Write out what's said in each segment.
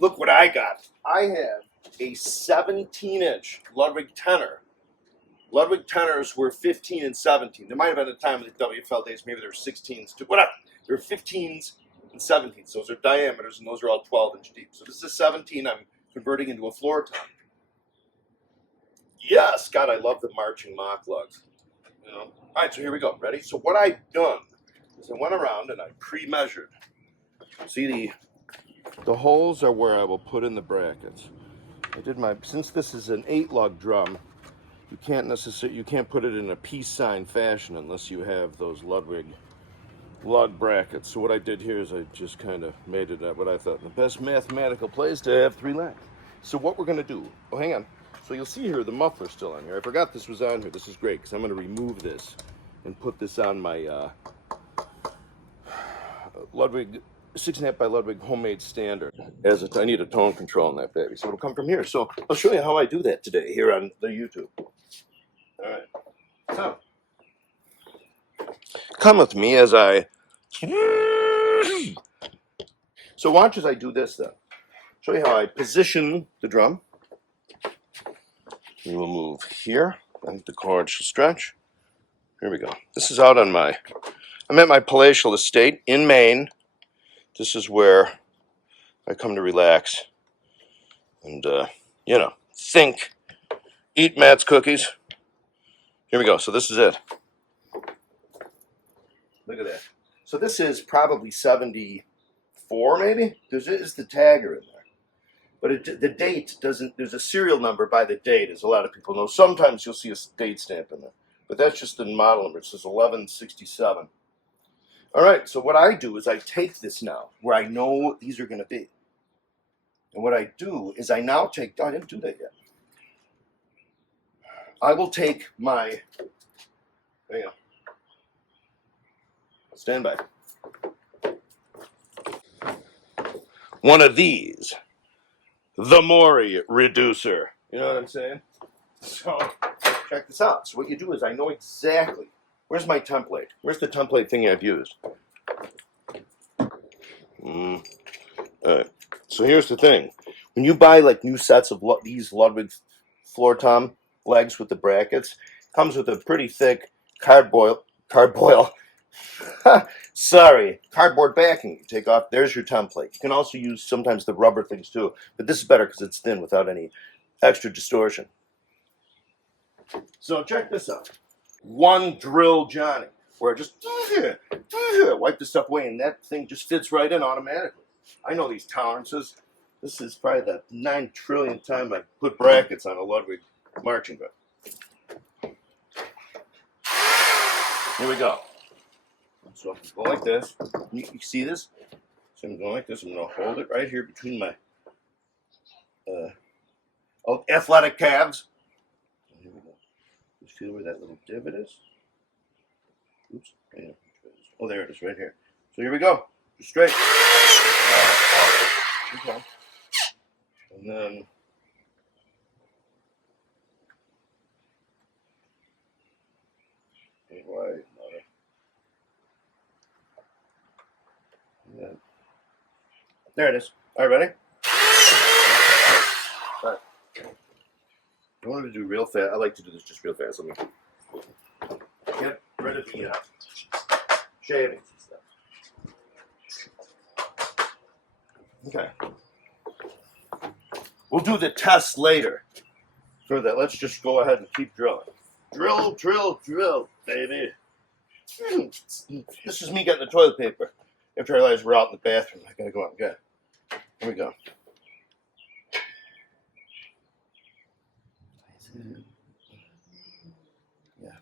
look what I got. I have a 17-inch Ludwig Tenor. Ludwig Tenors were 15 and 17. There might have been a time in the WFL days, maybe there were 16s too. Whatever. There were 15s and 17s. Those are diameters, and those are all 12-inch deep. So this is a 17 I'm converting into a floor tom. Yes, God, I love the marching mock lugs. You know? All right, so here we go. Ready? So what I've done is I went around and I pre-measured. See, the holes are where I will put in the brackets. I did my, since this is an 8-lug drum, you can't put it in a peace sign fashion unless you have those Ludwig lug brackets. So what I did here is I just kind of made it at what I thought the best mathematical place to have 3 legs. So what we're going to do, oh hang on, so you'll see here the muffler's still on here. I forgot this was on here. This is great because I'm going to remove this and put this on my Ludwig 6.5 by Ludwig homemade standard. I need a tone control on that baby, so it'll come from here. So I'll show you how I do that today here on the YouTube. All right, so come with me as I. So watch as I do this then. Show you how I position the drum. We will move here. I think the chord should stretch. Here we go. This is out on I'm at my palatial estate in Maine. This is where I come to relax and, think, eat Matt's cookies. Here we go. So this is it. Look at that. So this is probably 74, maybe? There is the tagger in there. But the date doesn't, there's a serial number by the date, as a lot of people know. Sometimes you'll see a date stamp in there. But that's just the model number. It says 1167. All right, so what I do is I take this now, where I know these are going to be. And what I do is I now take, I didn't do that yet. I will take my, there you go. Stand by. One of these, the Mori reducer. You know what I'm saying? So, check this out. So what you do is I know exactly, where's my template? Where's the template thing I've used? All right. So here's the thing. When you buy like new sets of these Ludwig floor tom legs with the brackets, comes with a pretty thick cardboard backing. You take off, there's your template. You can also use sometimes the rubber things too, but this is better because it's thin without any extra distortion. So check this out. One drill Johnny, where I just wipe this stuff away and that thing just fits right in automatically. I know these tolerances. This is probably the 9 trillionth time I put brackets on a Ludwig marching band. Here we go. So I'm going to go like this. You see this? So I'm going like this. I'm going to hold it right here between my athletic calves. Here we go. Just feel where that little divot is. Oops. Oh, there it is, right here. So here we go. Just straight. Okay. And then right. Yeah. There it is. All right, ready? All right. I wanted to do real fast. I like to do this just real fast. Let me get rid of the shavings and stuff. Okay. We'll do the test later. For that, let's just go ahead and keep drilling. Drill, drill, drill, baby. This is me getting the toilet paper. After I realized we're out in the bathroom, I gotta go out and get it. Here we go. Yeah.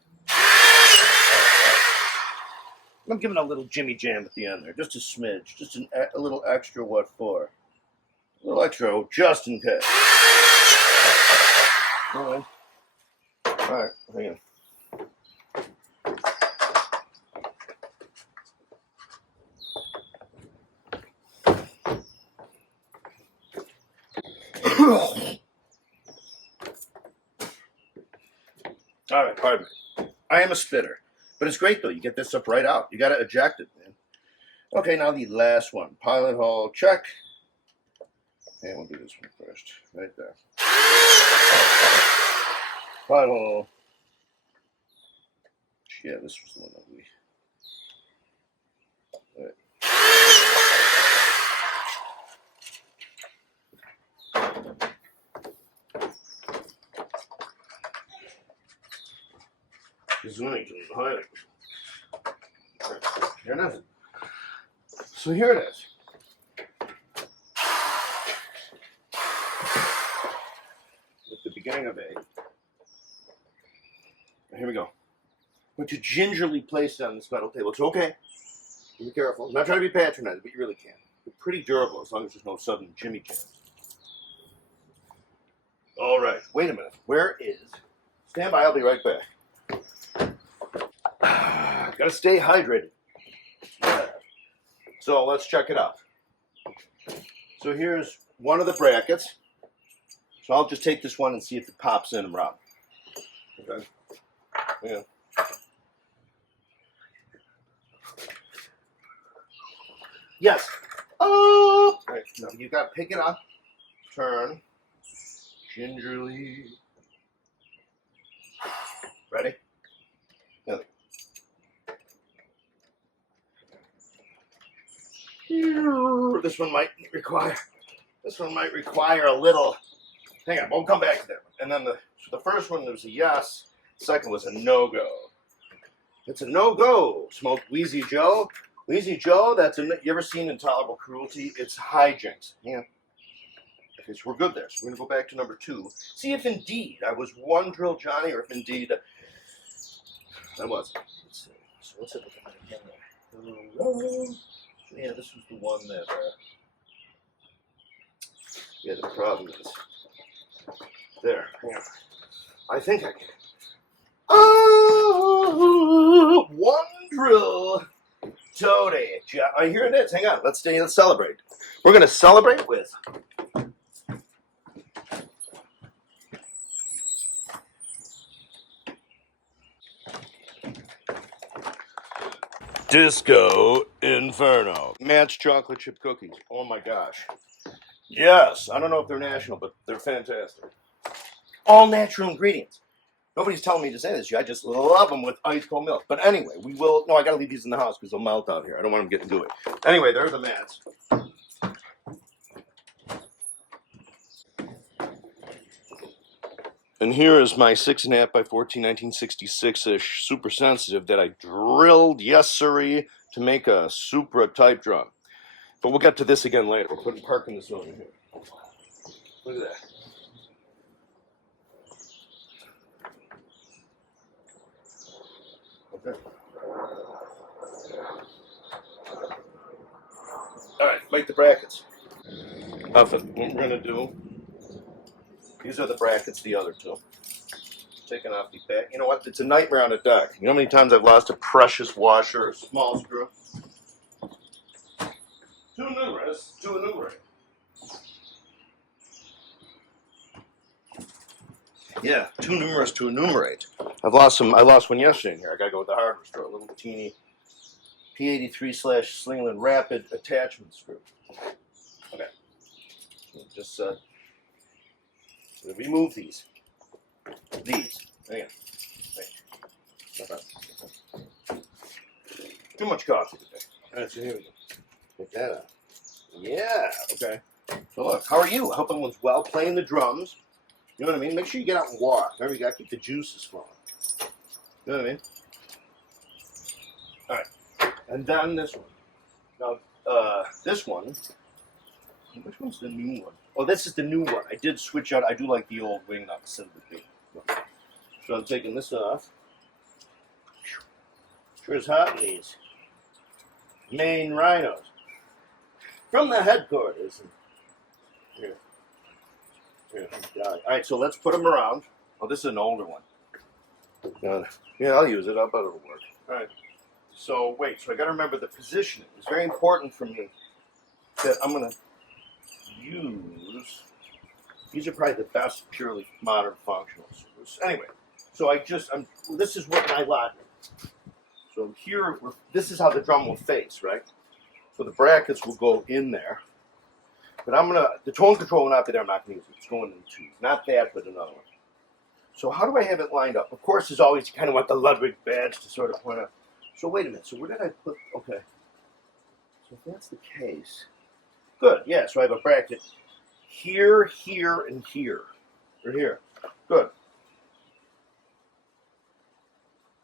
I'm giving a little Jimmy Jam at the end there, just a smidge, just a little extra. What for? A little extra, just in case. All right. All right. Hang on. All right, pardon me. I am a spitter, but it's great though. You get this stuff right out. You got to eject it, man. Okay, now the last one. Pilot hole, check. Okay, we'll do this one first. Right there. Final. Yeah, this was the one that we. Right. Zooming to the high. Here it is. So here it is. At the beginning of A. Here we go. I'm going to gingerly place it on this metal table. It's okay. Be careful. I'm not trying to be patronizing, but you really can. They're pretty durable as long as there's no sudden jimmy jams. All right. Wait a minute. Where is? Stand by. I'll be right back. Gotta stay hydrated. So let's check it out. So here's one of the brackets. So I'll just take this one and see if it pops in around. Okay. Yeah. Yes. Oh! All right. Now you gotta pick it up. Turn. Gingerly. Ready? Yeah. This one might require a little. Hang on, we'll come back to that one. And then the first one was a yes. The second was a no-go. It's a no-go. Smoke Wheezy Joe. Wheezy Joe, you ever seen Intolerable Cruelty? It's hijinks. Yeah. Okay, so we're good there. So we're going to go back to number 2. See if indeed I was one drill Johnny or if indeed I wasn't. Let's see. So let's look at that again there. Yeah, this was the one that, yeah, the problem is, there, hang on. I think I can. Oh, one drill, toady. Here it is, hang on, let's celebrate. We're going to celebrate with Disco Inferno. Match chocolate chip cookies. Oh my gosh. Yes, I don't know if they're national, but they're fantastic. All natural ingredients. Nobody's telling me to say this. I just love them with ice cold milk. But anyway, we will. No, I got to leave these in the house because they'll melt out here. I don't want them getting gooey. Anyway, there are the mats. And here is my 6.5 by 14 1966-ish super sensitive that I drilled, yes sirree, to make a Supra type drum. But we'll get to this again later. We're putting parking this over here. Look at that. Okay. All right, make the brackets. What we're going to do, these are the brackets, the other two. Taking off the back. You know what? It's a nightmare on a deck. You know how many times I've lost a precious washer or small screw? Too numerous to enumerate. Yeah, too numerous to enumerate. I lost one yesterday in here. I gotta go with the hardware store. A little teeny P83/Slingland rapid attachment screw. Okay. Just remove these. Hang on. Too much coffee today. All right, so here we go. Get that out. Yeah. Okay. So look, how are you? I hope everyone's well playing the drums. You know what I mean? Make sure you get out and walk. Remember, you got to keep the juices flowing. You know what I mean? All right. And then this one. Now, this one. Which one's the new one? Oh, this is the new one. I did switch out. I do like the old wing nut instead of the big one. So I'm taking this off. Sure is hot in these Maine rhinos. From the headquarters. Here. All right, so let's put them around. Oh, this is an older one. Yeah, I'll use it. I bet it'll work. All right. So wait. So I got to remember the positioning. It's very important for me that I'm going to use. These are probably the best purely modern functional screws. Anyway, so this is what my logic. So here, this is how the drum will face, right? So the brackets will go in there. But the tone control will not be there. I'm not going to use it. It's going into, not that, but another one. So how do I have it lined up? Of course, as always, you kind of want the Ludwig badge to sort of point out. So wait a minute. So where did I put, okay. So if that's the case, good. Yeah, so I have a bracket here, here, and here. Or here. Good.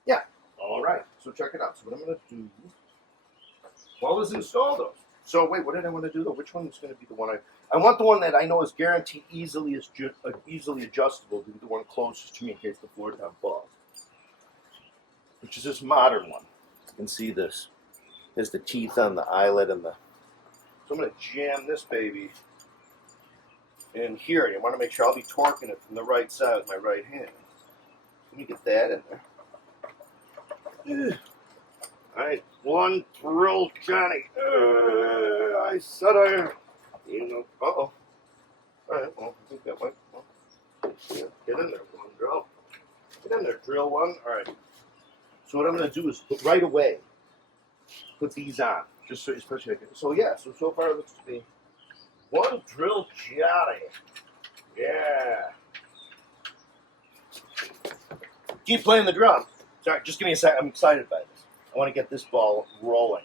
Yeah. All right. So check it out. So what I'm going to do, well, is install those. So wait, what did I want to do though? Which one is going to be the one I want the one that I know is guaranteed easily adjustable to be the one closest to me in case the floor down above. Which is this modern one. You can see this. There's the teeth on the eyelet and the. So I'm going to jam this baby in here. And I want to make sure I'll be torquing it from the right side with my right hand. Let me get that in there. All right, one drill, Johnny. I said I. You know. Uh-oh. All right. Well, I think that might. Well, yeah, get in there, one drill. Get in there, drill one. All right. So what I'm going to do is put right away. Put these on, just so especially. So yeah. So far it looks to be one drill, Johnny. Yeah. Keep playing the drum. Sorry, just give me a sec. I'm excited by this. I want to get this ball rolling.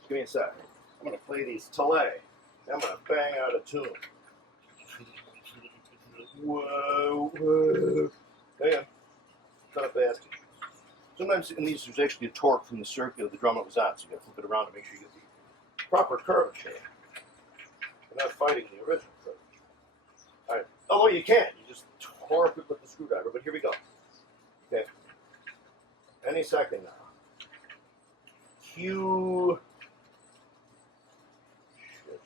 Just give me a second. I'm going to play these Tele. I'm going to bang out a tune. Whoa, whoa. Hang on. Kind of fast. Sometimes in these there's actually a torque from the circuit of the drum it was on, so you got to flip it around to make sure you get the proper curvature. You're not fighting the original curvature. All right. Although you can. You just torque it with the screwdriver, but here we go. Okay. Any second now. Cue. Shit.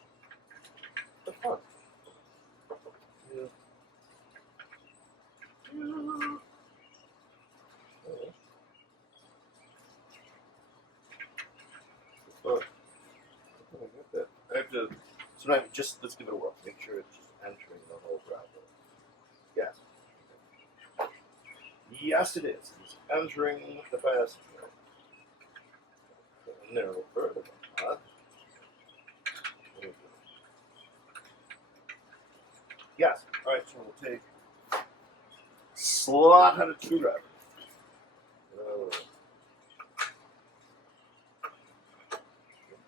The fuck? Yeah. I have to. Sometimes just let's give it a whirl. Make sure it's just entering the whole properly. Yes. Yes, it is. It's entering the passenger. No further. Yes. All right. So we'll take slot out of screwdriver.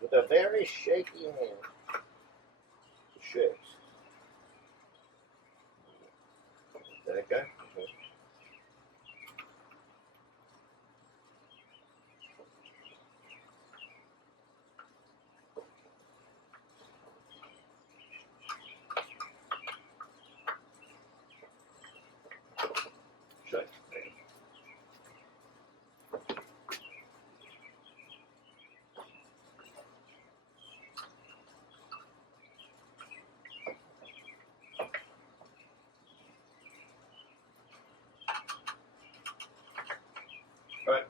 With a very shaky hand. It shakes. That guy? Okay. Shake. All right.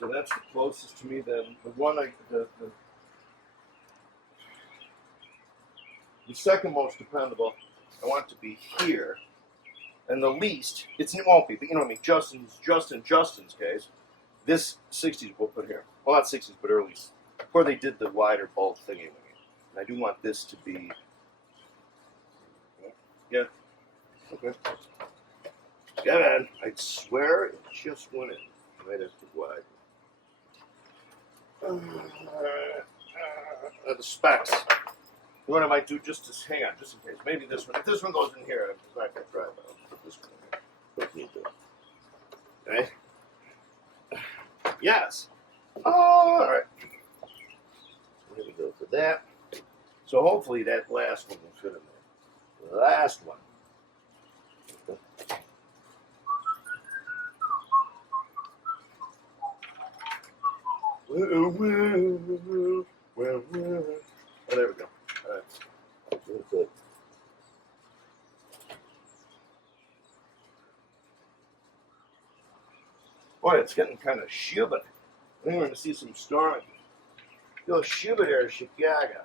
So that's the closest to me. Then the one the second most dependable, I want it to be here, and the least it won't be. But you know what I mean. Justin's case, this 60s we'll put here. Well, not 60s, but early. Before they did the wider bolt thingy. And I do want this to be. Yeah. Okay. Yeah, man. I swear it just went in. Right as to wide. The specs. What I might do just to hang on, just in case. Maybe this one. If this one goes in here, I'm just not going to try it. I'll put this one in here. Okay. Yes. All right. So here we go for that. So hopefully that last one will fit in there. The last one. Oh, there we go. All right. Good. Boy, it's getting kind of shubit. I think we're going to see some storming. Yo, shubit here in Chicago.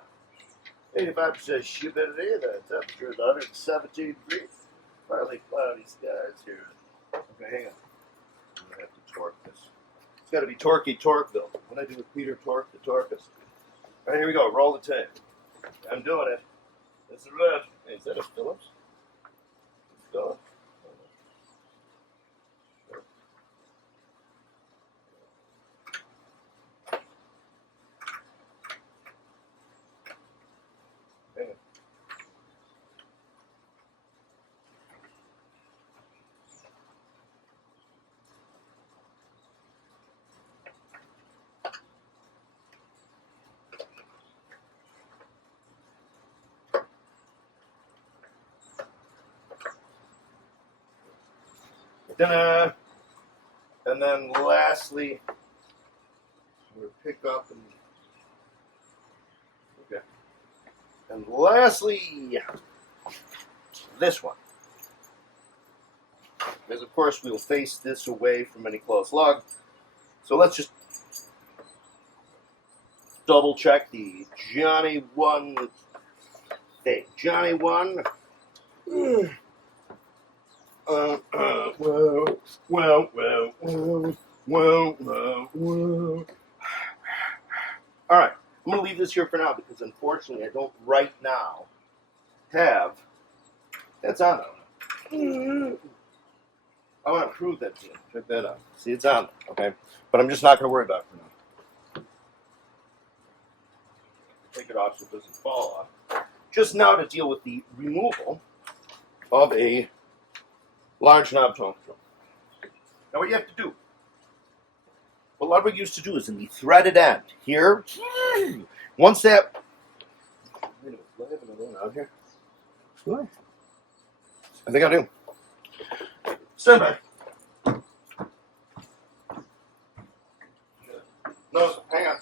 85% humidity. The temperature is 117 degrees. Partly cloudy skies here. Okay, hang on. I'm going to have to torque this. It's got to be Torqueville. What I do with Peter Torque, the Torquist. All right, here we go. Roll the tape. I'm doing it. Is it red? Is that a Phillips? Phillips? And then lastly, we'll pick up and okay. And lastly, this one. Because of course we'll face this away from any close lug. So let's just double check the Johnny 1 thing. Johnny 1. Well. All right, I'm going to leave this here for now because unfortunately I don't right now have. That's on there. I want to prove that to you. Check that out. See, it's on there, okay? But I'm just not going to worry about it for now. Take it off so it doesn't fall off. Just now to deal with the removal of a large knob tone control. Now what you have to do, what Ludwig used to do is in the threaded end here, once that, do I have another one out here? Do I think I do. Stand by. No, hang on.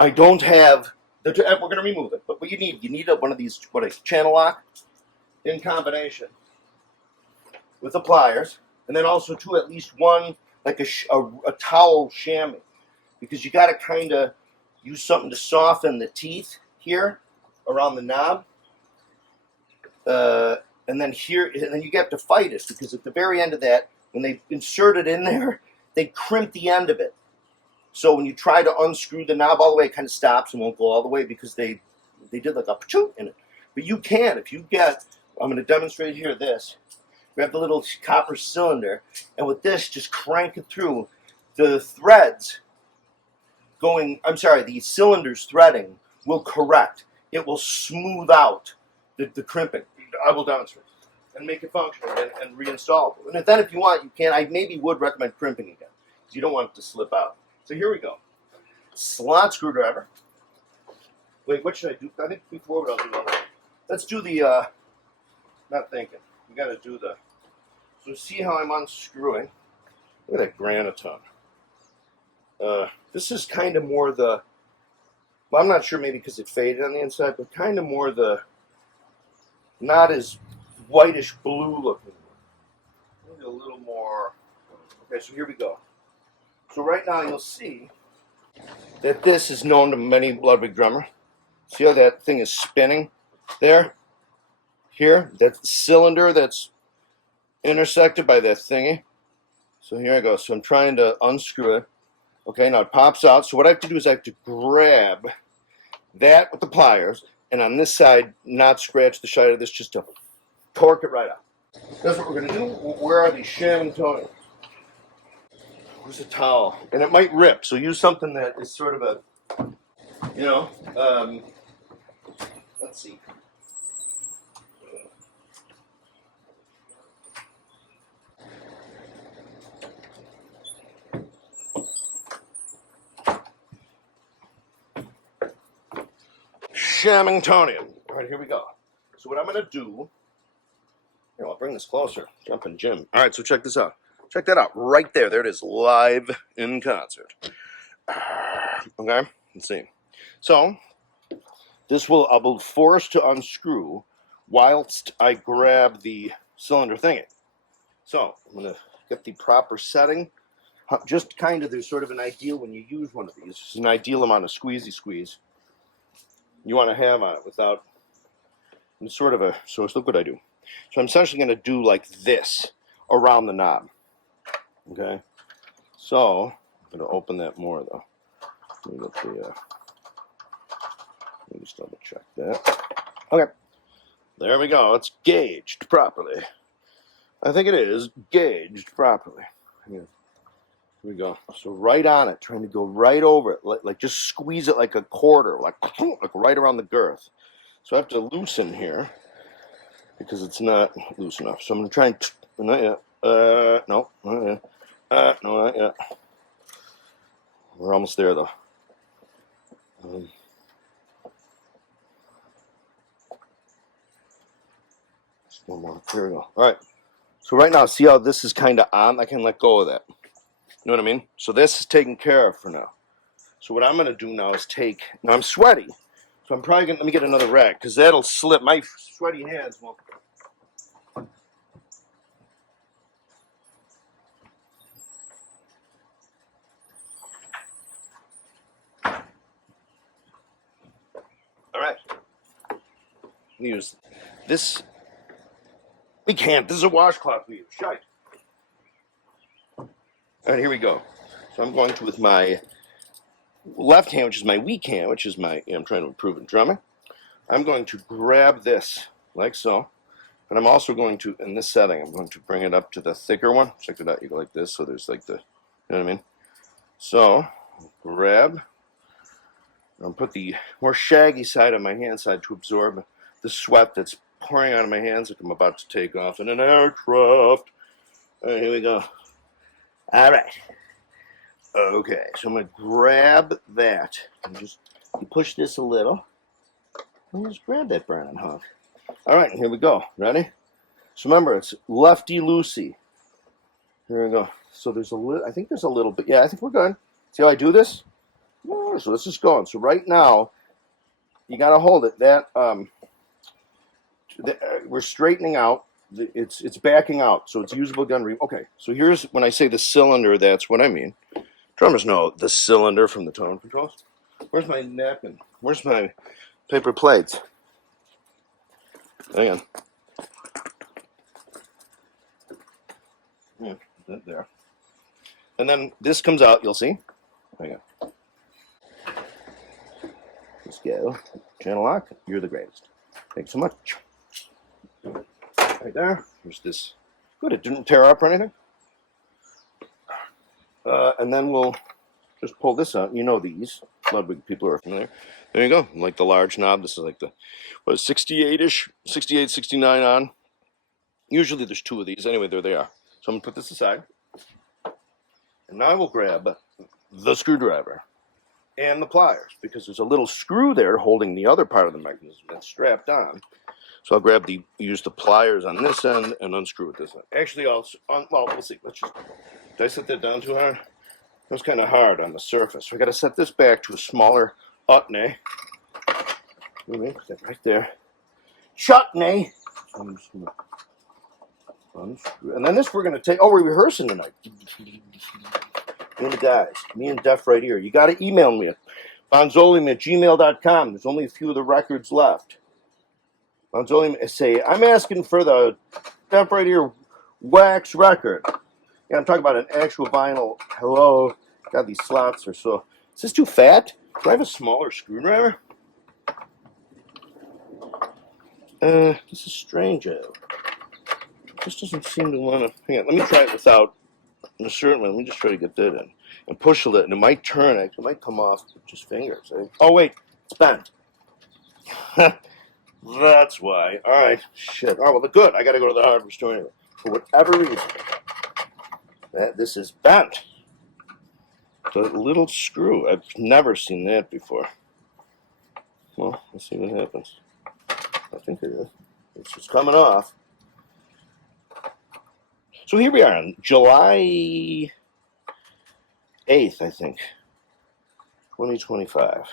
I don't have, we're going to remove it, but what you need one of these, what is channel lock in combination with the pliers, and then also too at least one, like a towel chamois, because you got to kind of use something to soften the teeth here around the knob, and then here, and then you have to fight it, because at the very end of that, when they insert it in there, they crimp the end of it. So when you try to unscrew the knob all the way, it kind of stops and won't go all the way because they did like a pachoo in it. But you can, if you get, I'm going to demonstrate here this. Grab the little copper cylinder, and with this, just crank it through. The threads the cylinders threading will correct. It will smooth out the crimping. I will demonstrate and make it functional and reinstall it. And then if you want, you can. I maybe would recommend crimping again because you don't want it to slip out. So here we go. Slot screwdriver. Wait, what should I do? I think before what I'll do. Let's do the, not thinking. We got to do the, so see how I'm unscrewing. Look at that graniton. This is kind of more the, well, I'm not sure maybe because it faded on the inside, but kind of more the, not as whitish blue looking. Maybe a little more. Okay, so here we go. So right now you'll see that this is known to many Ludwig drummer. See how that thing is spinning there? Here, that cylinder that's intersected by that thingy. So here I go. So I'm trying to unscrew it. Okay, now it pops out. So what I have to do is I have to grab that with the pliers, and on this side, not scratch the side of this, just to torque it right out. That's what we're going to do. Where are these shamming tones? Where's the towel? And it might rip, so use something that is sort of a, let's see. Shamingtonian. All right, here we go. So what I'm going to do, here, I'll bring this closer. Jumping Jim. All right, so check this out. Check that out. Right there. There it is. Live in concert. Okay, let's see. So I will force to unscrew whilst I grab the cylinder thingy. So I'm going to get the proper setting. Just kind of, there's sort of an ideal when you use one of these. It's an ideal amount of squeeze you want to have on it without sort of a, so look what I do. So I'm essentially going to do like this around the knob. Okay, so I'm going to open that more though. Let me get the, let me just double check that. Okay, there we go. It's gauged properly. I think it is gauged properly. Here we go. So right on it, trying to go right over it, like just squeeze it like a quarter, like right around the girth. So I have to loosen here because it's not loose enough. So I'm going to try and, not yet. No, not yet. No, not yet. We're almost there though. Just one more. Here we go. All right. So right now, see how this is kind of on? I can let go of that. You know what I mean? So this is taken care of for now. So what I'm going to do now is take, now I'm sweaty. So I'm probably going to, let me get another rag because that'll slip. My sweaty hands will. All right. Use this. We can't. This is a washcloth we use. Shite. All right, here we go. So I'm going to, with my left hand, which is my weak hand, which is my, I'm trying to improve in drumming. I'm going to grab this like so. And I'm also going to, in this setting, I'm going to bring it up to the thicker one. Check it out. You go like this. So there's like the, you know what I mean? So grab. I'll put the more shaggy side on my hand side to absorb the sweat that's pouring out of my hands like I'm about to take off in an aircraft. All right, here we go. All right. Okay, so I'm going to grab that and just push this a little. And just grab that burning hunk. All right, here we go. Ready? So remember, it's lefty-loosey. Here we go. So there's a little, I think there's a little bit. Yeah, I think we're good. See how I do this? So this is going. So right now, you got to hold it. That we're straightening out. It's backing out, so it's usable gun. Okay, so here's when I say the cylinder. That's what I mean. Drummers know the cylinder from the tone controls. Where's my napkin? Where's my paper plates? Hang on. Yeah, that there. And then this comes out. You'll see. Hang on. Let's go. Channel lock. You're the greatest. Thanks so much. Right there. There's this. Good. It didn't tear up or anything. And then we'll just pull this out. You know these. Ludwig people are familiar. There you go. Like the large knob. This is like the, what, 68-ish? 68, 69 on. Usually there's two of these. Anyway, there they are. So I'm going to put this aside. And now I will grab the screwdriver and the pliers because there's a little screw there holding the other part of the mechanism that's strapped on. So I'll grab use the pliers on this end and unscrew it this end. Actually, well, we'll see. Let's just, did I set that down too hard? It was kind of hard on the surface. So I got to set this back to a smaller utney. Put that right there. Chutney. I'm just gonna unscrew. And then this we're going to take, oh, we're rehearsing tonight. Me and the guys. Me and Def right here. You got to email me at bonzolium@gmail.com. There's only a few of the records left. Bonzolium, say, I'm asking for the Def right here wax record. Yeah, I'm talking about an actual vinyl. Hello. God, these slots are so... Is this too fat? Do I have a smaller screwdriver? This is strange. This doesn't seem to want to... Hang on, let me try it without... Certainly, let me just try to get that in. And push a little, and it might turn. It might come off with just fingers. Oh, wait. It's bent. That's why. All right. Shit. Oh, well, good. I got to go to the hardware store anyway. For whatever reason. This is bent. The little screw. I've never seen that before. Well, let's see what happens. I think it is. It's coming off. So here we are on July 8th, I think, 2025.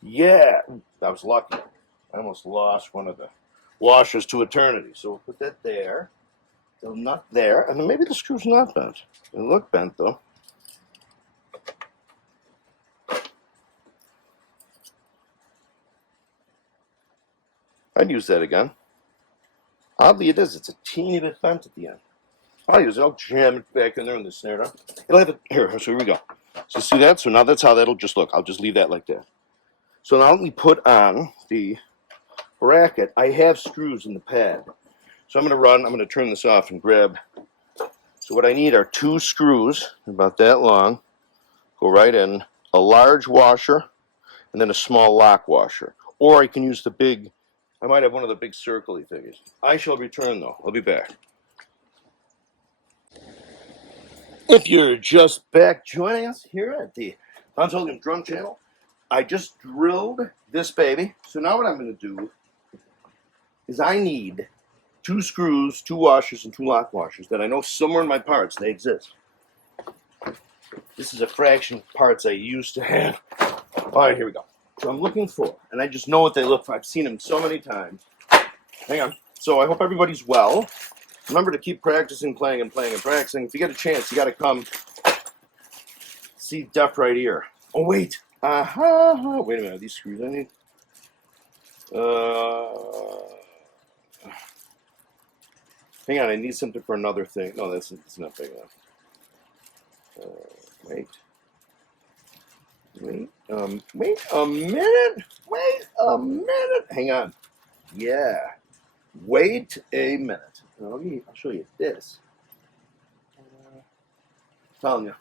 Yeah, I was lucky. I almost lost one of the washers to eternity. So we'll put that there. The nut there, and then maybe the screw's not bent. It looked bent though. I'd use that again. Oddly, it is. It's a teeny bit bent at the end. I'll use it. I'll jam it back in there in the snare drum. It'll have it here. So here we go. So see that? So now that's how that'll just look. I'll just leave that like that. So now let me put on the bracket. I have screws in the pad. So I'm going to turn this off and grab. So what I need are 2 screws, about that long, go right in, a large washer, and then a small lock washer. Or I can use the big, I might have one of the big circle-y thingies. I shall return though. I'll be back. If you're just back joining us here at the Hans Hogan Drum Channel, I just drilled this baby. So now what I'm going to do is I need 2 screws, 2 washers, and 2 lock washers that I know somewhere in my parts they exist. This is a fraction of parts I used to have. All right, here we go. So I'm looking for, and I just know what they look for. I've seen them so many times. Hang on. So I hope everybody's well. Remember to keep practicing, playing, and playing, and practicing. If you get a chance, you got to come see Deaf Right Ear. Oh, wait. Wait a minute. Are these screws I need? Hang on. I need something for another thing. No, that's not big enough. Wait a minute. Wait a minute. Hang on. Yeah. Wait a minute. Now, I'll show you this. Telling you.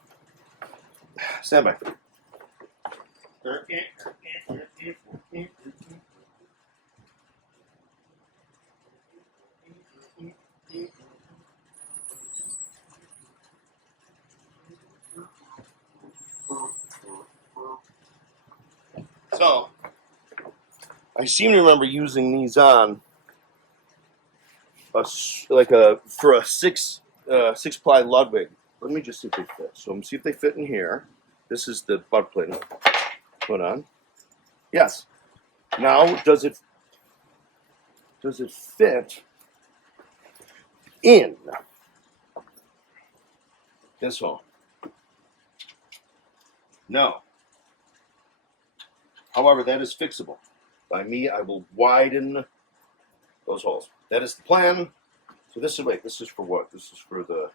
Stand by. So, I seem to remember using these on for a 6-ply Ludwig. Let me just see if they fit. So I'm see if they fit in here. This is the butt plate. Put on. Yes. Now does it fit in this hole? No. However, that is fixable. By me, I will widen those holes. That is the plan. So this is for what? This is for the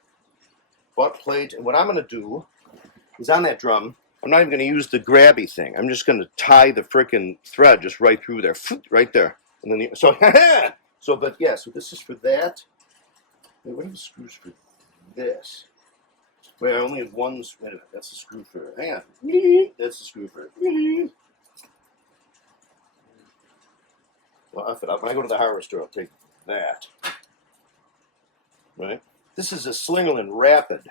butt plate. And what I'm going to do is on that drum, I'm not even going to use the grabby thing. I'm just going to tie the frickin' thread just right through there. Right there. And then so this is for that. Wait, what are the screws for this? Wait, I only have one. Wait a minute, that's the screw for it. Hang on. That's the screw for it. Well, when I go to the hardware store, I'll take that. Right? This is a Slingerland Rapid.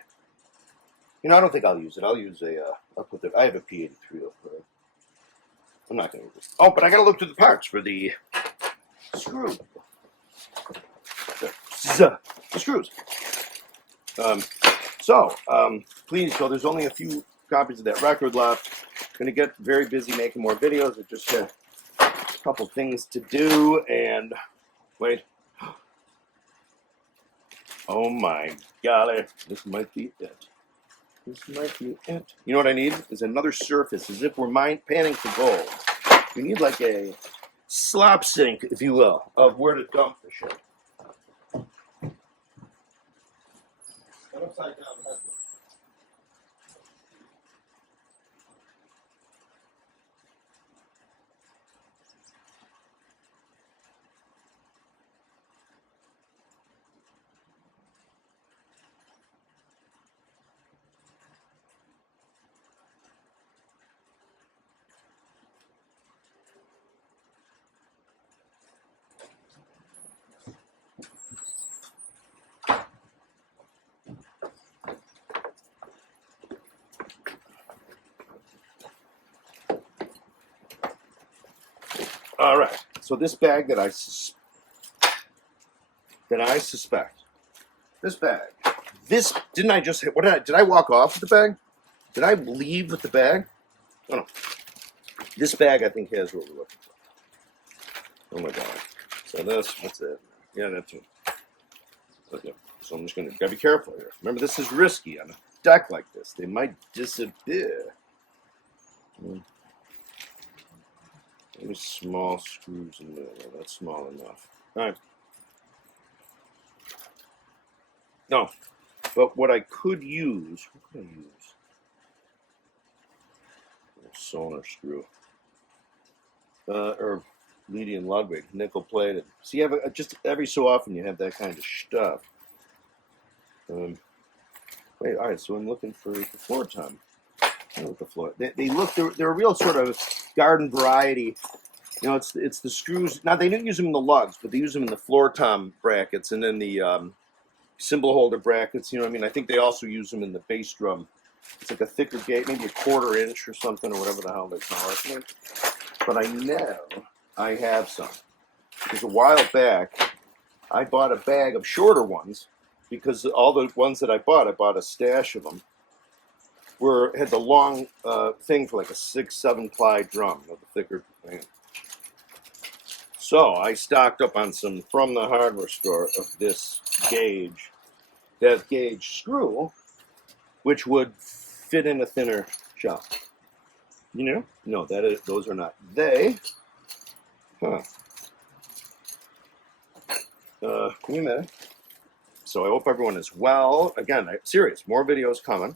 You know, I don't think I'll use it. I'll use I have a P83 for it. I'm not going to use this. Oh, but I got to look through the parts for the screw. The screws. Please, so there's only a few copies of that record left. Going to get very busy making more videos. I just had a couple things to do, and wait. Oh my golly, this might be it. This might be it. You know what I need? Is another surface, as if we're panning for gold. You need like a slop sink, if you will, of where to dump the shit. Upside down. All right. So this bag that I suspect, this bag, didn't I just hit? Did I walk off with the bag? Did I leave with the bag? Oh no. This bag I think has what we're looking for. Oh my god. So that's it. Yeah, that's it. Okay. So I'm just gotta be careful here. Remember, this is risky on a deck like this. They might disappear. Maybe small screws in there. That's small enough. All right. No, but what I could use, what could I use? A sonar screw. Or medium Ludwig, nickel plated. So you have just every so often you have that kind of stuff. Wait, all right. So I'm looking for the floor tom. The floor. They look. They're a real sort of garden variety. You know, it's the screws. Now they don't use them in the lugs, but they use them in the floor tom brackets and then the cymbal holder brackets. You know what I mean? I think they also use them in the bass drum. It's like a thicker gauge, maybe a 1/4 inch or something, or whatever the hell they call it. But I know I have some. Because a while back, I bought a bag of shorter ones because all the ones that I bought a stash of them, had the long thing for like a 6-7 ply drum, with the thicker thing. So I stocked up on some from the hardware store of this gauge, that gauge screw, which would fit in a thinner shell. You know? No, those are not they. Huh. Give me a minute. So I hope everyone is well. Again, serious, more videos coming.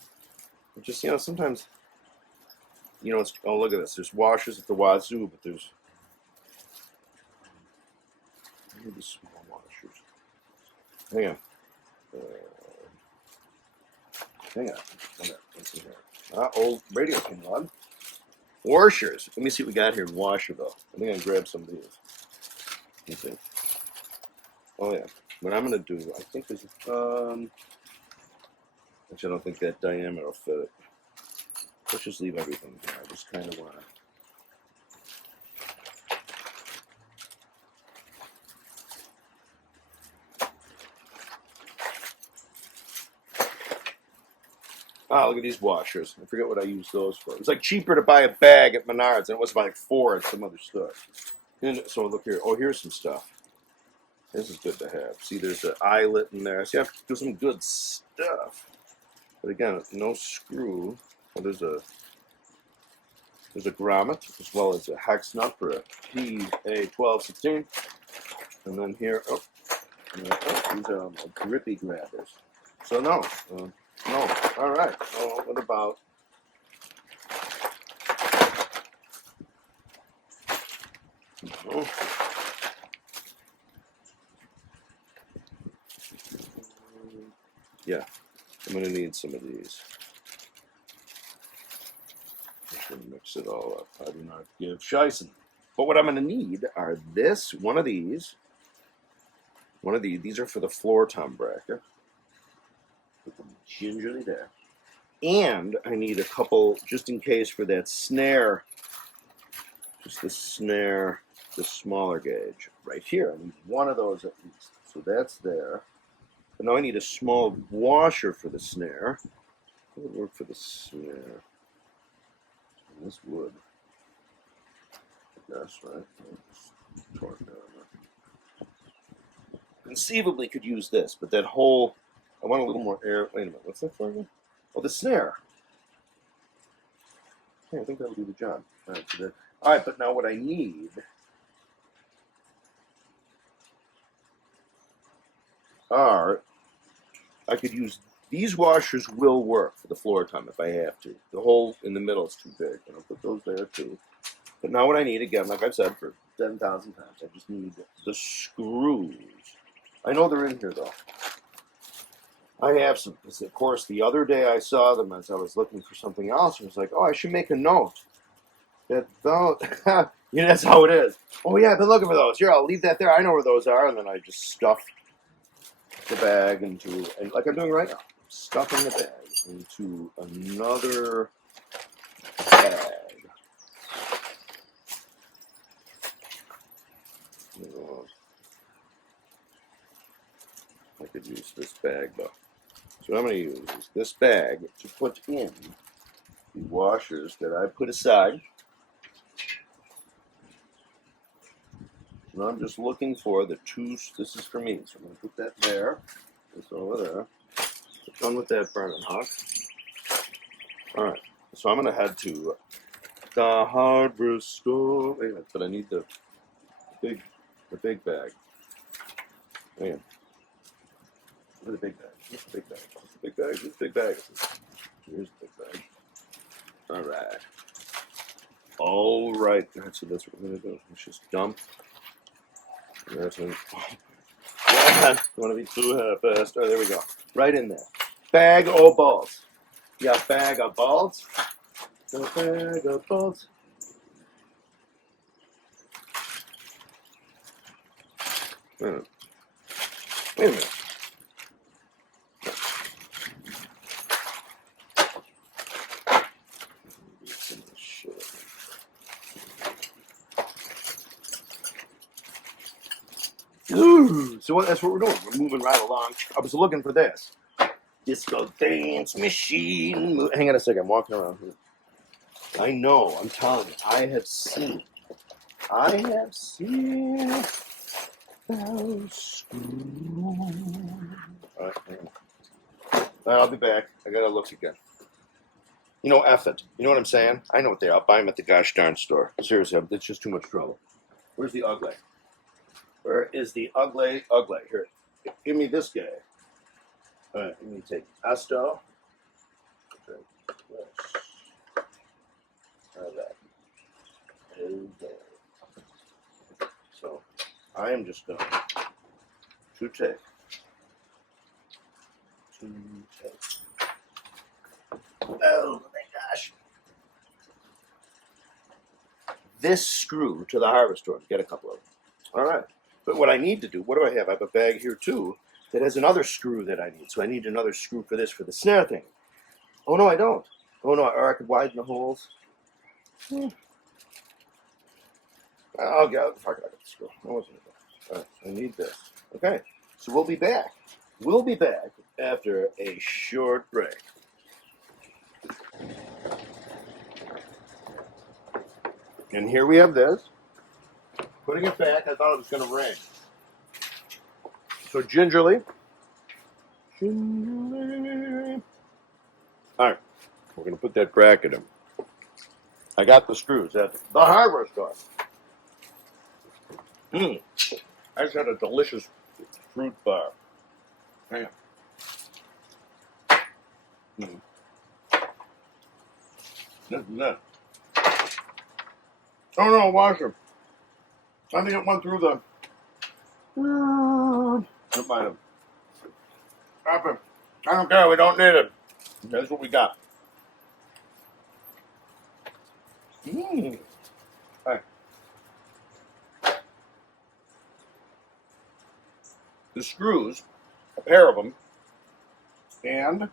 Just, you know, sometimes, you know, oh, look at this. There's washers at the wazoo, but there's maybe small washers. Hang on. Hang on. What's in here? Old radio catalog. Washers. Let me see what we got here. Washer, though. I think I can grab some of these. Let me see. Oh, yeah. What I'm going to do, I think is, actually, I don't think that diameter will fit it. Let's just leave everything here. I just kind of want to. Oh, look at these washers. I forget what I used those for. It was like cheaper to buy a bag at Menards, and it was like 4 at some other store. And so look here. Oh, here's some stuff. This is good to have. See, there's an eyelet in there. See, I have to do some good stuff. But again, no screw. Oh, there's a grommet as well as a hex nut for a PA1216. And then here, these are grippy grabbers. So no. All right. Oh, what about? Oh. Yeah, I'm going to need some of these. I should mix it all up. I do not give Scheisen. But what I'm going to need are one of these. These are for the floor tom bracket. Put them gingerly there. And I need a couple, just in case, for that snare. Just the snare, the smaller gauge. Right here. I need one of those at least. So that's there. But now I need a small washer for the snare. What would work for the snare? This wood. That's right. Conceivably could use this, but that whole, I want a little more air. Wait a minute, what's that for again? Oh, the snare. Okay, I think that'll do the job. All right, but now what I need are, I could use, these washers will work for the floor tom if I have to. The hole in the middle is too big, and I'll put those there too. But now what I need, again, like I've said for 10,000 times, I just need the screws. I know they're in here though. I have some, because of course the other day I saw them as I was looking for something else, and was like, oh, I should make a note. That those, you know, that's how it is. Oh yeah, I've been looking for those. Here, I'll leave that there. I know where those are, and then I just stuff the bag into, and like I'm doing right now, stuffing the bag into another bag. I could use this bag though. So what I'm going to use is this bag to put in the washers that I put aside. And I'm just looking for the two, this is for me, so I'm going to put that there, this over there. Done with that burning, huh? Alright, so I'm going to head to the hardware store. Wait a minute, but I need the big bag. Man, where's the big bag? Where's the big bag? Where's the big bag? Where's the big bag? Here's the big bag. All right. All right. So that's what we're gonna do. Let's just dump. That's one. I want to be too fast. Oh, there we go. Right in there. Bag of balls. Yeah, bag of balls. A bag of balls. Wait a minute. Wait a minute. Ooh, so that's what we're doing. We're moving right along. I was looking for this. Disco dance machine. Hang on a second. I'm walking around here. I know. I'm telling you. I have seen those screws. All right, I'll be back. I gotta look again. You know, F it. You know what I'm saying? I know what they are. I'll buy them at the gosh darn store. Seriously, it's just too much trouble. Where's the ugly? Where is the ugly? Here, give me this guy. All right, let me take Esto. Okay. All right. Okay. So, I am just going to take. Oh my gosh. This screw to the harvester. Get a couple of them. All right. But what I need to do, what do I have? I have a bag here too that has another screw that I need. So I need another screw for this, for the snare thing. Oh no, I don't. Oh no, or I could widen the holes. I'll get out. Fuck, I got the screw. I wasn't all right, I need this. Okay. So we'll be back. We'll be back after a short break. And here we have this. Putting it back, I thought it was going to rain. So gingerly. All right, we're going to put that bracket in. I got the screws at the hardware store. I just had a delicious fruit bar. Hang on. This is it. Oh no, washer. I think it went through the. Don't mind him. Stop it. I don't care. We don't need it. That's what we got. All right. The screws, a pair of them, and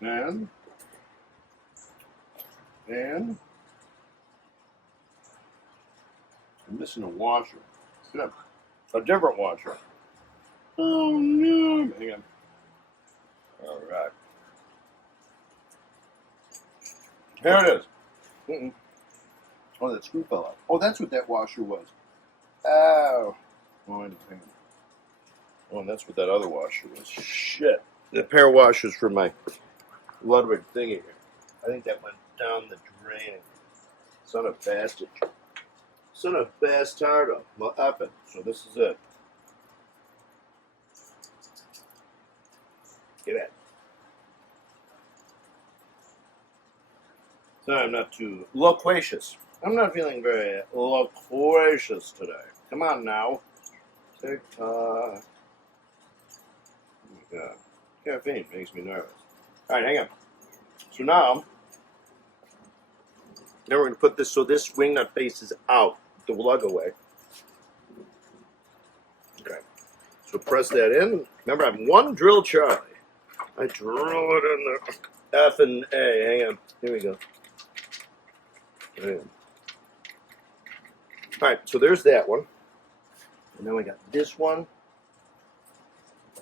I'm missing a washer. A different washer. Oh no! Hang on. All right. Here it is. Oh, that screw fell out. Oh, that's what that washer was. Oh. Oh, hang on. Oh, and that's what that other washer was. Shit. The pair of washers for my Ludwig thingy here. I think that went down the drain. Son of bastard. Son of bastardo. Well, up it. So this is it. Get it. Sorry, I'm not too loquacious. I'm not feeling very loquacious today. Come on now. Tick tock. Oh my god. Caffeine makes me nervous. Alright, hang on. So now we're going to put this so this wing nut faces out the lug away. Okay. So press that in. Remember, I have one drill, Charlie. I drill it in the F and A. Hang on. Here we go. Alright, so there's that one. And then we got this one.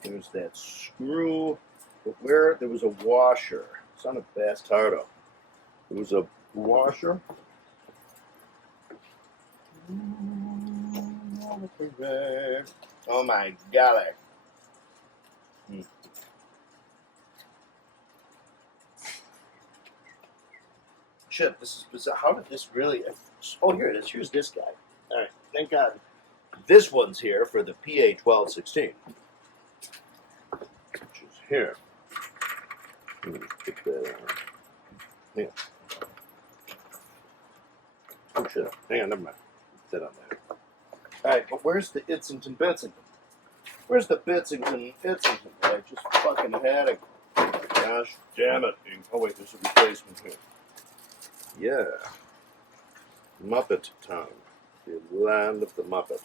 There's that screw. But where there was a washer. Son of bastardo. There was a washer. Oh my golly. shit, this is bizarre. How did this really... Oh, here it is. Here's this guy. All right, thank God. This one's here for the PA-1216. Which is here. Let me get that yeah. Oh, shit. Hang on, never mind. Put that on there. All right, but where's the Itsington Bitsington? Where's the Bitsington Itsington? I just fucking had it. Gosh damn it. Oh, wait, there's a replacement here. Yeah. Muppet Town. The land of the Muppet.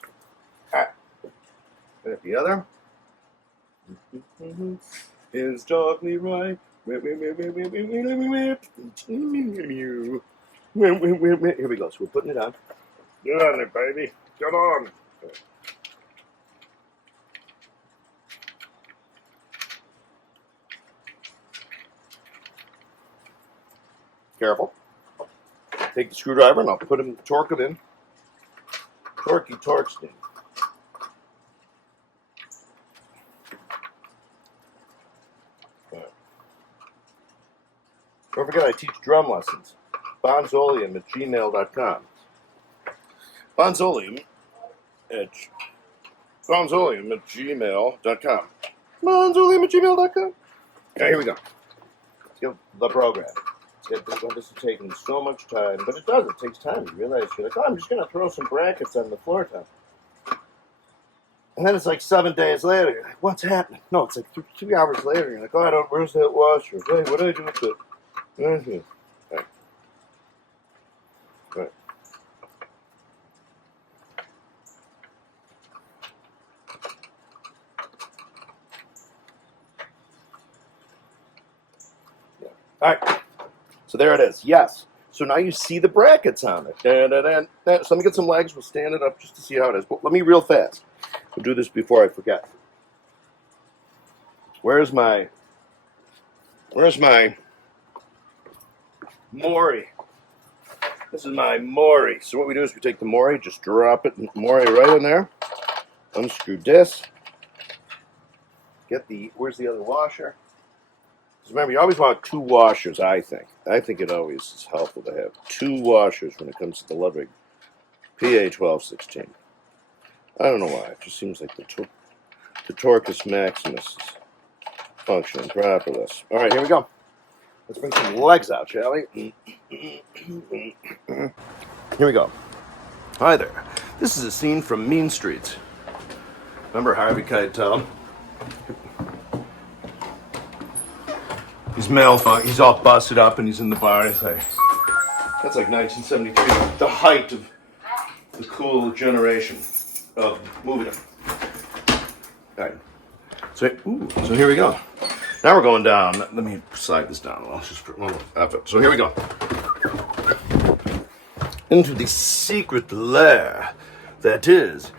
All right. And the other. Is darkly right. Here we go. So we're putting it on. Get on it, baby. Get on. Careful. Take the screwdriver and I'll put him, torque it in. Torquey. Don't forget I teach drum lessons. Bonzolium@gmail.com. Bonzolium@gmail.com. Bonzolium@gmail.com. Okay, here we go. Let's get the program. This is taking so much time, but it does. It takes time. You realize you're like, oh, I'm just going to throw some brackets on the floor top. And then it's like 7 days later. You're like, what's happening? No, it's like 3 hours later. You're like, oh, where's that washer? Hey, what did I do with it? Right. Right. Yeah. All right. So there it is. Yes. So now you see the brackets on it. So let me get some legs. We'll stand it up just to see how it is. But let me real fast. We'll do this before I forget. Where's my Mori? This is my Mori. So what we do is we take the Mori, just drop it, Mori right in there. Unscrew this. Where's the other washer? Because remember, you always want 2 washers, I think. I think it always is helpful to have 2 washers when it comes to the Ludwig PA-1216. I don't know why. It just seems like the Torquus Maximus is functioning properly. All right, here we go. Let's bring some legs out, shall we? Here we go. Hi there. This is a scene from Mean Streets. Remember Harvey Keitel? He's he's all busted up and he's in the bar. It's like, that's like 1973, the height of the cool generation of movie. All right. So here we go. Now we're going down. Let me slide this down. I'll just put one up it. So here we go. Into the secret lair that is.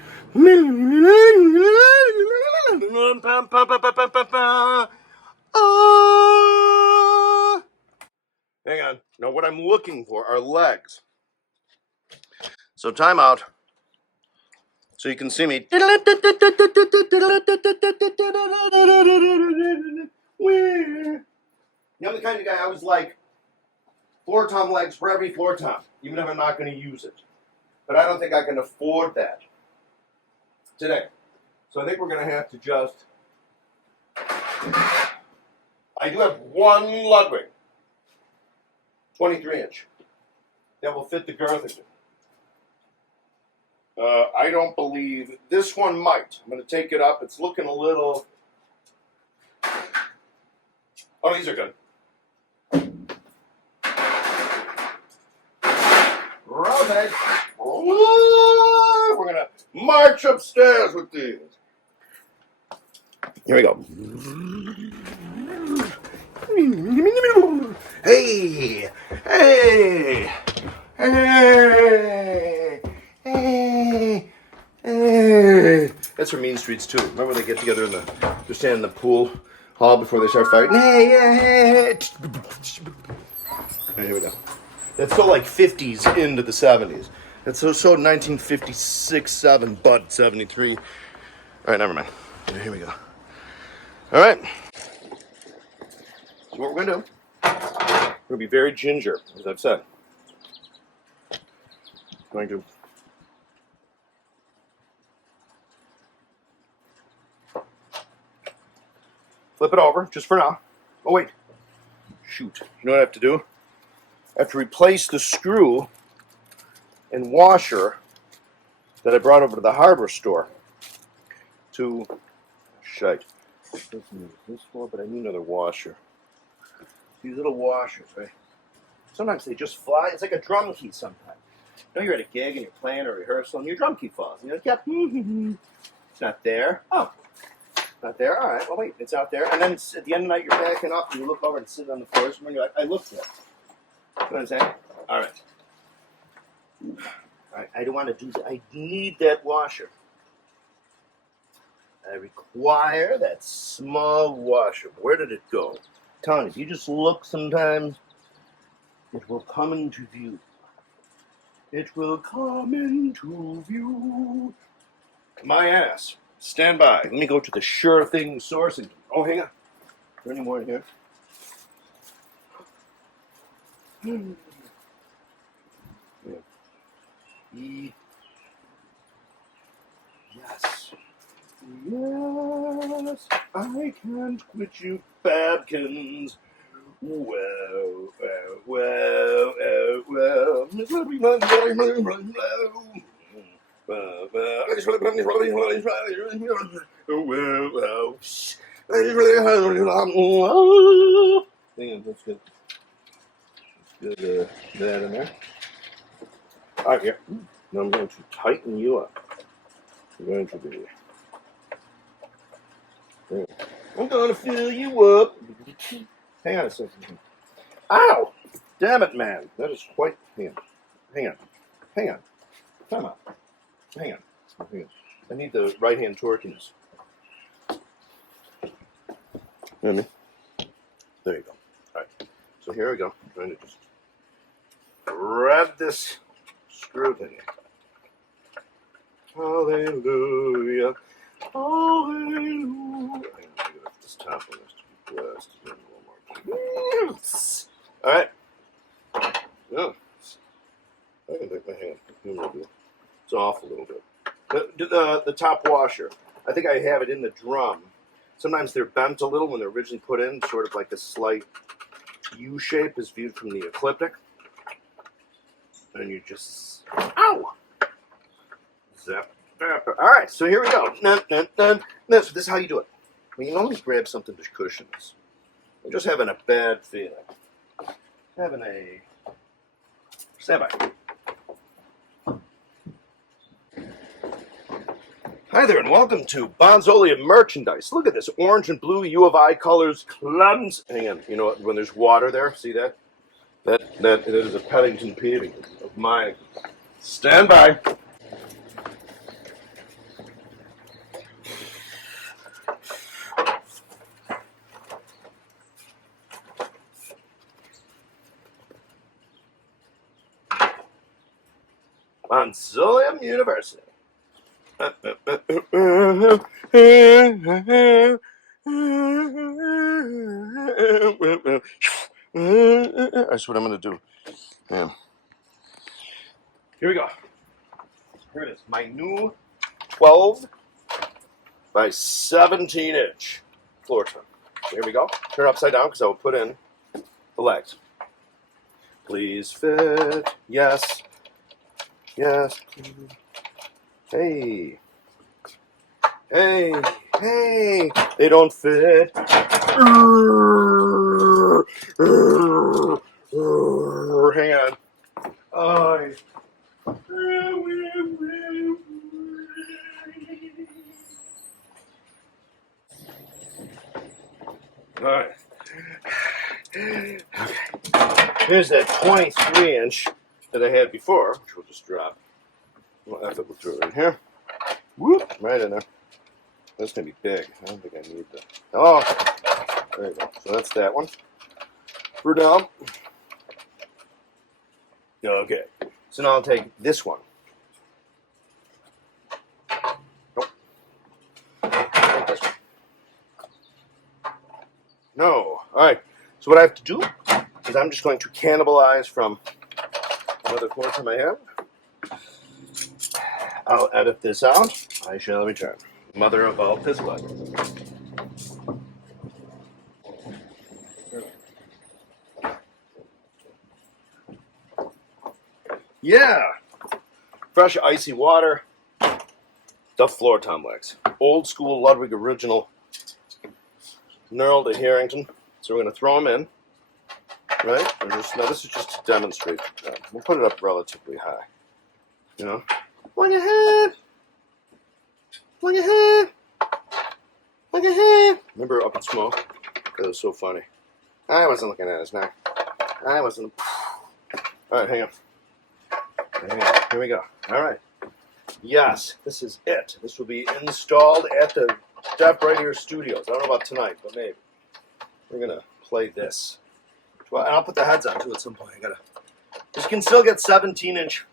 Hang on. Now what I'm looking for are legs. So time out. So you can see me. You know the kind of guy I was like, floor tom legs for every floor tom, even if I'm not going to use it. But I don't think I can afford that today. So I think we're going to have to just. I do have one Ludwig, 23-inch, that will fit the Girthington. I don't believe this one might. I'm going to take it up. It's looking a little. Oh, these are good. Rotate. We're going to march upstairs with these. Here we go. Hey! Hey! Hey! Hey! Hey! That's from Mean Streets too. Remember when they get together they're standing in the pool hall before they start fighting? Hey! Hey! Hey! Here we go. That's so like 50s into the 70s. That's so 1956, 7, but 73. All right, never mind. Here we go. All right. So what we're going to do, we're going to be very ginger, as I've said. going to flip it over just for now. Oh wait, shoot! You know what I have to do? I have to replace the screw and washer that I brought over to the hardware store to shite. This for, but I need another washer. These little washers, right? Sometimes they just fly. It's like a drum key sometimes. You know, you're at a gig and you're playing a rehearsal and your drum key falls. And you're like, yep, it's not there. Oh, not there. All right, well, wait, it's out there. And then at the end of the night, you're backing up and you look over and sit on the floor. And you're like, I looked at it. You know what I'm saying? All right. All right, I don't want to do that. I need that washer. I require that small washer. Where did it go? I'm telling you, if you just look sometimes, it will come into view. It will come into view. My ass. Stand by. Let me go to the sure thing sourcing. Oh, hang on. Is there any more in here? Yeah. Yes. Yes. I can't quit you, Babkins. Well, well, well, well, well. Hang on, let's get that in there. All right, here. Now I'm going to tighten you up. I'm going to be. I'm going to fill you up. Hang on a second. Ow! Damn it, man. That is quite. Hang on. Hang on. Hang on. Come on. Hang on. Hang on. I need the right hand torquiness. There you go. All right. So here we go. I'm trying to just grab this screw thing. Hallelujah. Hallelujah. This top one has to be blessed. All right. Yeah. I can take my hand. It's off a little bit. The top washer. I think I have it in the drum. Sometimes they're bent a little when they're originally put in, sort of like a slight U shape is viewed from the ecliptic. And you just, ow! Zap. All right, so here we go. So this is how you do it. Well, you can always grab something to cushion this. I'm just having a bad feeling. Having a standby. Hi there, and welcome to Bonzolia Merchandise. Look at this orange and blue U of I colors clubs. Hang on, you know what? When there's water there, see that? That is a Peddington paving of mine. Stand by. Bonzolia University. That's what I'm going to do. Yeah. Here we go. Here it is. My new 12 by 17 inch floor trim. Here we go. Turn it upside down because I will put in the legs. Please fit. Yes. Yes. Hey. Hey. Hey. They don't fit. Hang on. Alright. Okay. Here's that 23 inch that I had before, which we'll just drop. Well, I think we'll throw it in here. Whoop! Right in there. That's going to be big. I don't think I need that. Oh! There you go. So that's that one. We're down. Okay. So now I'll take this one. Nope. Take this one. No. Alright. So what I have to do is I'm just going to cannibalize from another floor trim I have. I'll edit this out. I shall return. Mother of all Pisbud. Yeah! Fresh icy water. The floor tom wax. Old school Ludwig original. Knurled to Harrington. So we're going to throw them in. Right? Now this is just to demonstrate. We'll put it up relatively high. You know? Look ahead! Look ahead! Look ahead! Remember Up in Smoke? That was so funny. I wasn't looking at his neck. I wasn't. Alright, hang on. Here we go. Alright. Yes, this is it. This will be installed at the Deaf Right Ear Studios. I don't know about tonight, but maybe. We're going to play this. Well, and I'll put the heads on too at some point. You can still get 17-inch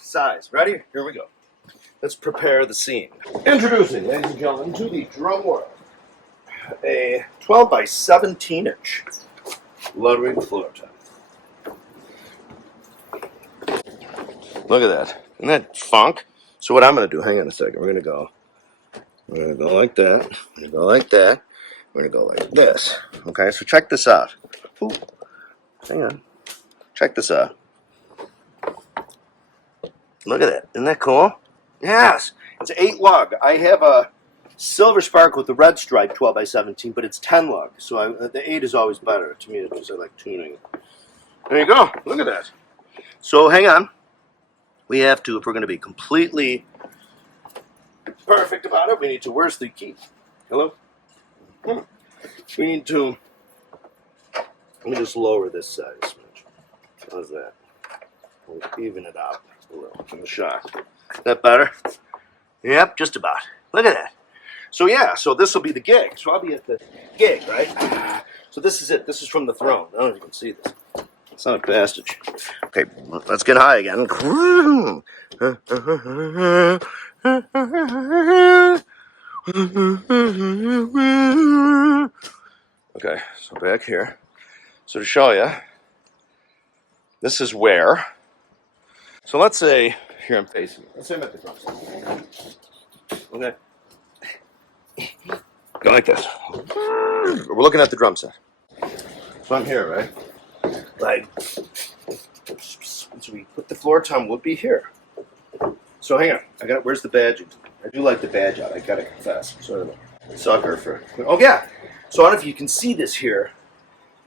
size. Ready? Here we go. Let's prepare the scene. Introducing, ladies and gentlemen, to the drum world, a 12 by 17-inch Ludwig floor tom. Look at that. Isn't that funk? So what I'm going to do, hang on a second, we're going to go like that, we're going to go like that, we're going to go like this. Okay, so check this out. Ooh. Hang on. Check this out. Look at that. Isn't that cool? Yes. It's 8 lug. I have a silver spark with the red stripe 12 by 17, but it's 10 lug. So the 8 is always better. To me, it's just like tuning. There you go. Look at that. So hang on. We have to, if we're going to be completely perfect about it, we need to, where's the key? Hello? We need to, let me just lower this side a smidge. How's that? We'll even it out a little in the shot. Is that better? Yep, just about. Look at that. So yeah, so this will be the gig. So I'll be at the gig, right? So this is it. This is from the throne. I don't know if you can see this. It's not a bastard. Okay, let's get high again. Okay, so back here. So to show you, this is where. So let's say, here I'm facing. Let's say I'm at the drum set. Okay. Go like this. We're looking at the drum set. So I'm here, right? Like, so we put the floor tom would be here. So hang on. Where's the badge? I do like the badge out. I gotta confess. I'm sort of a sucker for. Oh yeah. So I don't know if you can see this here,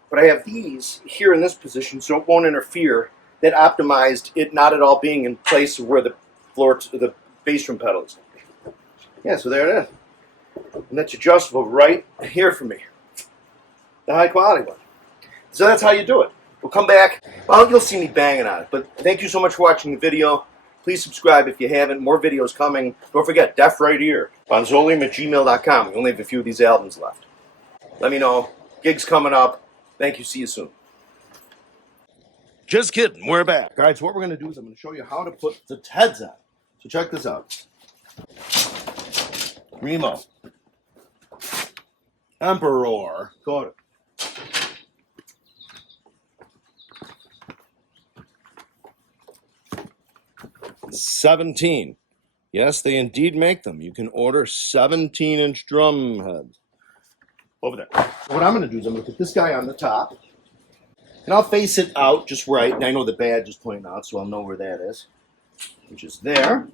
but I have these here in this position, so it won't interfere. That optimized it not at all being in place where the bass drum pedal is. Yeah, so there it is. And that's adjustable right here for me. The high quality one. So that's how you do it. We'll come back. Well, you'll see me banging on it. But thank you so much for watching the video. Please subscribe if you haven't. More videos coming. Don't forget, Deaf Right Ear. Bonzolium@gmail.com. We only have a few of these albums left. Let me know. Gigs coming up. Thank you. See you soon. Just kidding. We're back. All right, so what we're going to do is I'm going to show you how to put the heads on. So check this out. Remo. Emperor. Go ahead. $17. Yes, they indeed make them. You can order 17-inch drum heads. Over there. So what I'm going to do is I'm going to put this guy on the top. And I'll face it out just right. And I know the badge is pointing out, so I'll know where that is. Which is there.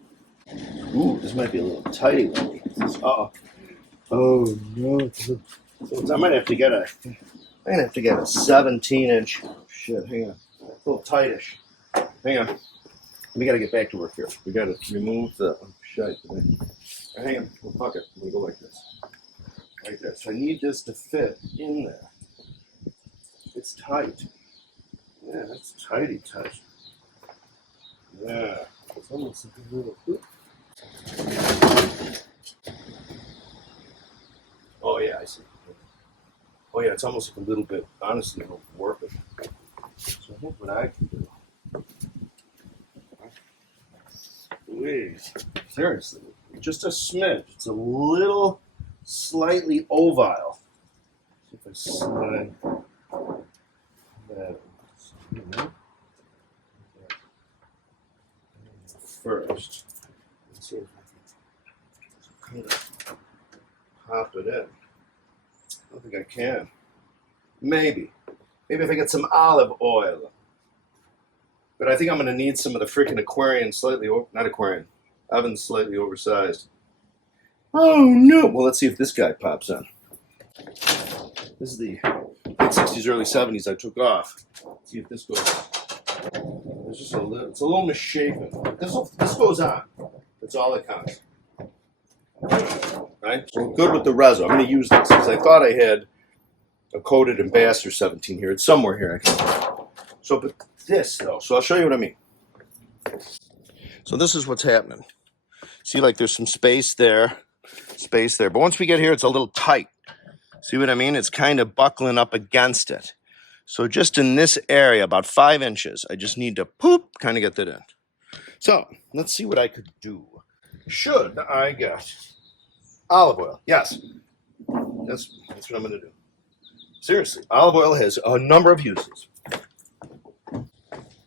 Ooh, this might be a little tighty one. Uh-oh. Oh, no. So I might have to get a 17-inch. Oh, shit, hang on. A little tightish. Hang on. We got to get back to work here. We got to remove the shite. Hang on. Well, fuck it. I'm going to go like this. Like that. So I need this to fit in there. It's tight. Yeah, that's tighty tight. Yeah. It's almost like a little hoop. Oh, yeah, I see. Oh, yeah, it's almost like a little bit, honestly, it'll warp it. So I think what I can do. Please. Seriously. Just a smidge. It's a little slightly ovile. See if I slide that first. Let's see. it in. I don't think I can. Maybe. Maybe if I get some olive oil. But I think I'm going to need some of the freaking oven slightly oversized. Oh no! Well, let's see if this guy pops in. This is the late 60s, early 70s I took off. Let's see if this goes on. It's just it's a little misshapen. This goes on. That's all that counts. Right? So we're good with the resin. I'm going to use this because I thought I had a coated Ambassador 17 here. It's somewhere here. So, but this though. So I'll show you what I mean. So this is what's happening. See, like there's some space there. But once we get here, it's a little tight. See what I mean? It's kind of buckling up against it. So just in this area, about 5 inches, I just need to kind of get that in. So let's see what I could do. Should I get olive oil? Yes. That's what I'm going to do. Seriously, olive oil has a number of uses.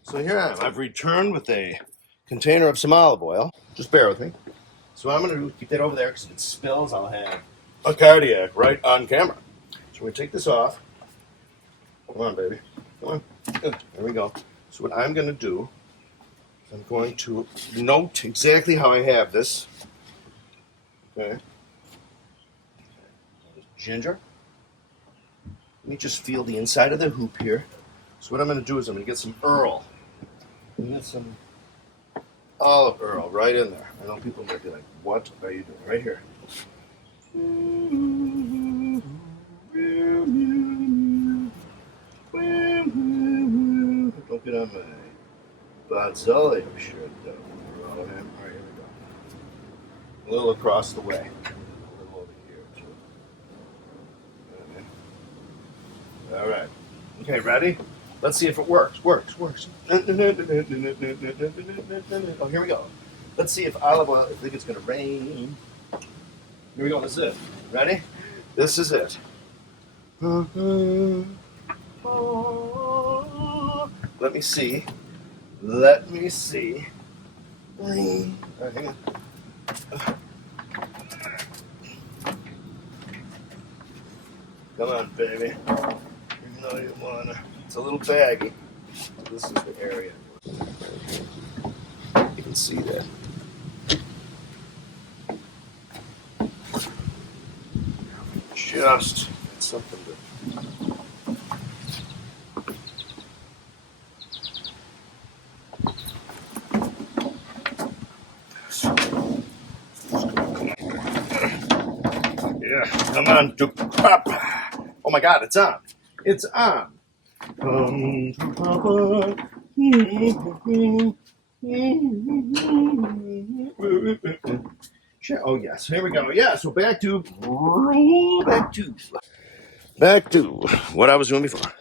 So here I am. I've returned with a container of some olive oil. Just bear with me. So what I'm going to do is keep that over there because if it spills, I'll have a cardiac right on camera. So we take this off. Come on, baby. Come on. Good. There we go. So what I'm going to do is I'm going to note exactly how I have this. Okay. Ginger. Let me just feel the inside of the hoop here. So what I'm going to do is I'm going to get some Earl. Get some olive oil right in there. I know people might be like, what are you doing? Right here. Don't get on my Bodzolio shirt though. All right, here we go. A little across the way. A little over here too. All right. Okay, ready? Let's see if it works. Works. Oh, here we go. Let's see if olive oil, I think it's going to rain. Here we go. This is it. Ready? This is it. Let me see. All right, hang on. Come on, baby. You know you wanna. It's a little baggy. This is the area. You can see that. Just something to. Yeah, come on, pop. Oh my God, it's on. It's on. Oh yes, here we go. Yeah, so back to what I was doing before.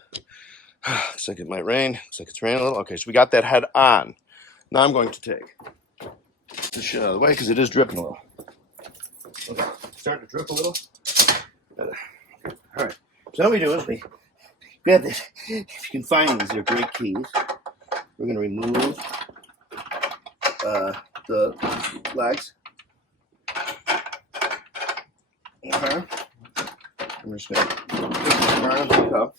Looks like it might rain. Looks like it's raining a little. Okay, so we got that head on. Now I'm going to take this shit out of the way because it is dripping a little. Okay, starting to drip a little. All right. So what we do is we grab this. If you can find these, they're great keys. We're going to remove the legs. Okay. I'm just going to turn the cup.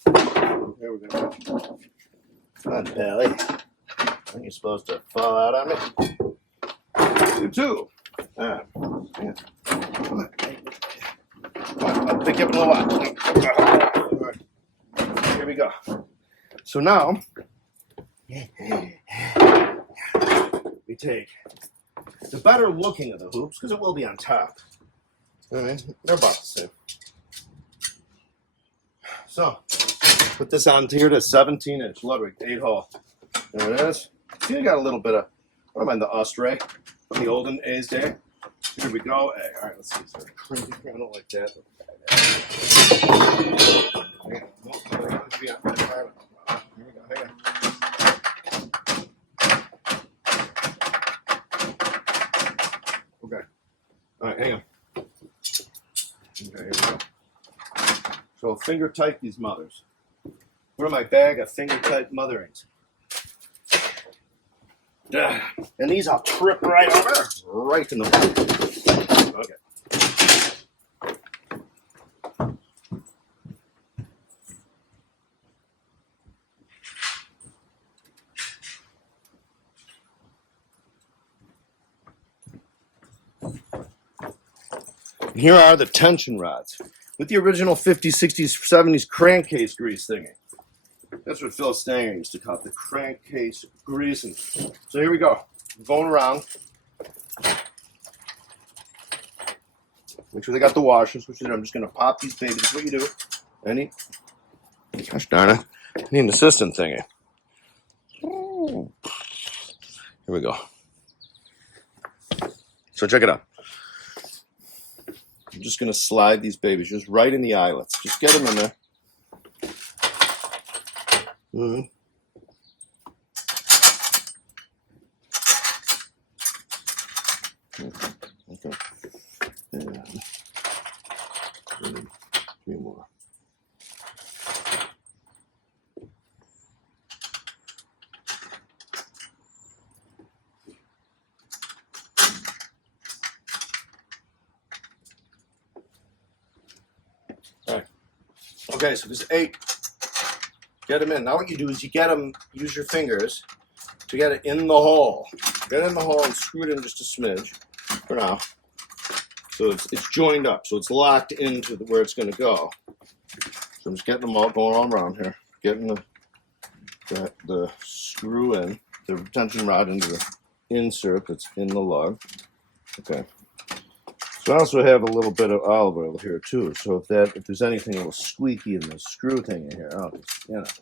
Here we go. Come on, Pally. Aren't you supposed to fall out on me? You too. Yeah. Come on. I'll pick you up in a little while. Here we go. So now, we take the better looking of the hoops, because it will be on top. I mean, they're about the same. So, put this on here to 17-inch Ludwig 8-hole. There it is. See, I got a little bit of, what am I, the Osprey from the olden A's day. Here we go. Hey, all right, let's see. So I don't like that. Here we go. Hang on. Okay. All right, hang on. Okay, here we go. So finger tight these mothers. Put in my bag of finger tight motherings. And these I'll trip right over, right in the middle. Okay. Here are the tension rods with the original 50s, 60s, 70s crankcase grease thingy. That's what Phil Stanger used to call it, the crankcase greasing. So here we go. Going around. Make sure they got the washers, which I'm just going to pop these babies. That's what you do. Gosh darn it. I need an assistant thingy. Here we go. So check it out. I'm just going to slide these babies just right in the eyelets. Just get them in there. Okay. And 3 more. All right. Okay, so there's 8. Get them in. Now what you do is you get them, use your fingers to get it in the hole. Get it in the hole and screw it in just a smidge for now. So it's joined up, so it's locked into where it's going to go. So I'm just getting them all going all around here. Getting the screw in, the tension rod into the insert that's in the lug. Okay. So I also have a little bit of olive oil here too. So if there's anything a little squeaky in the screw thing in here, I'll just,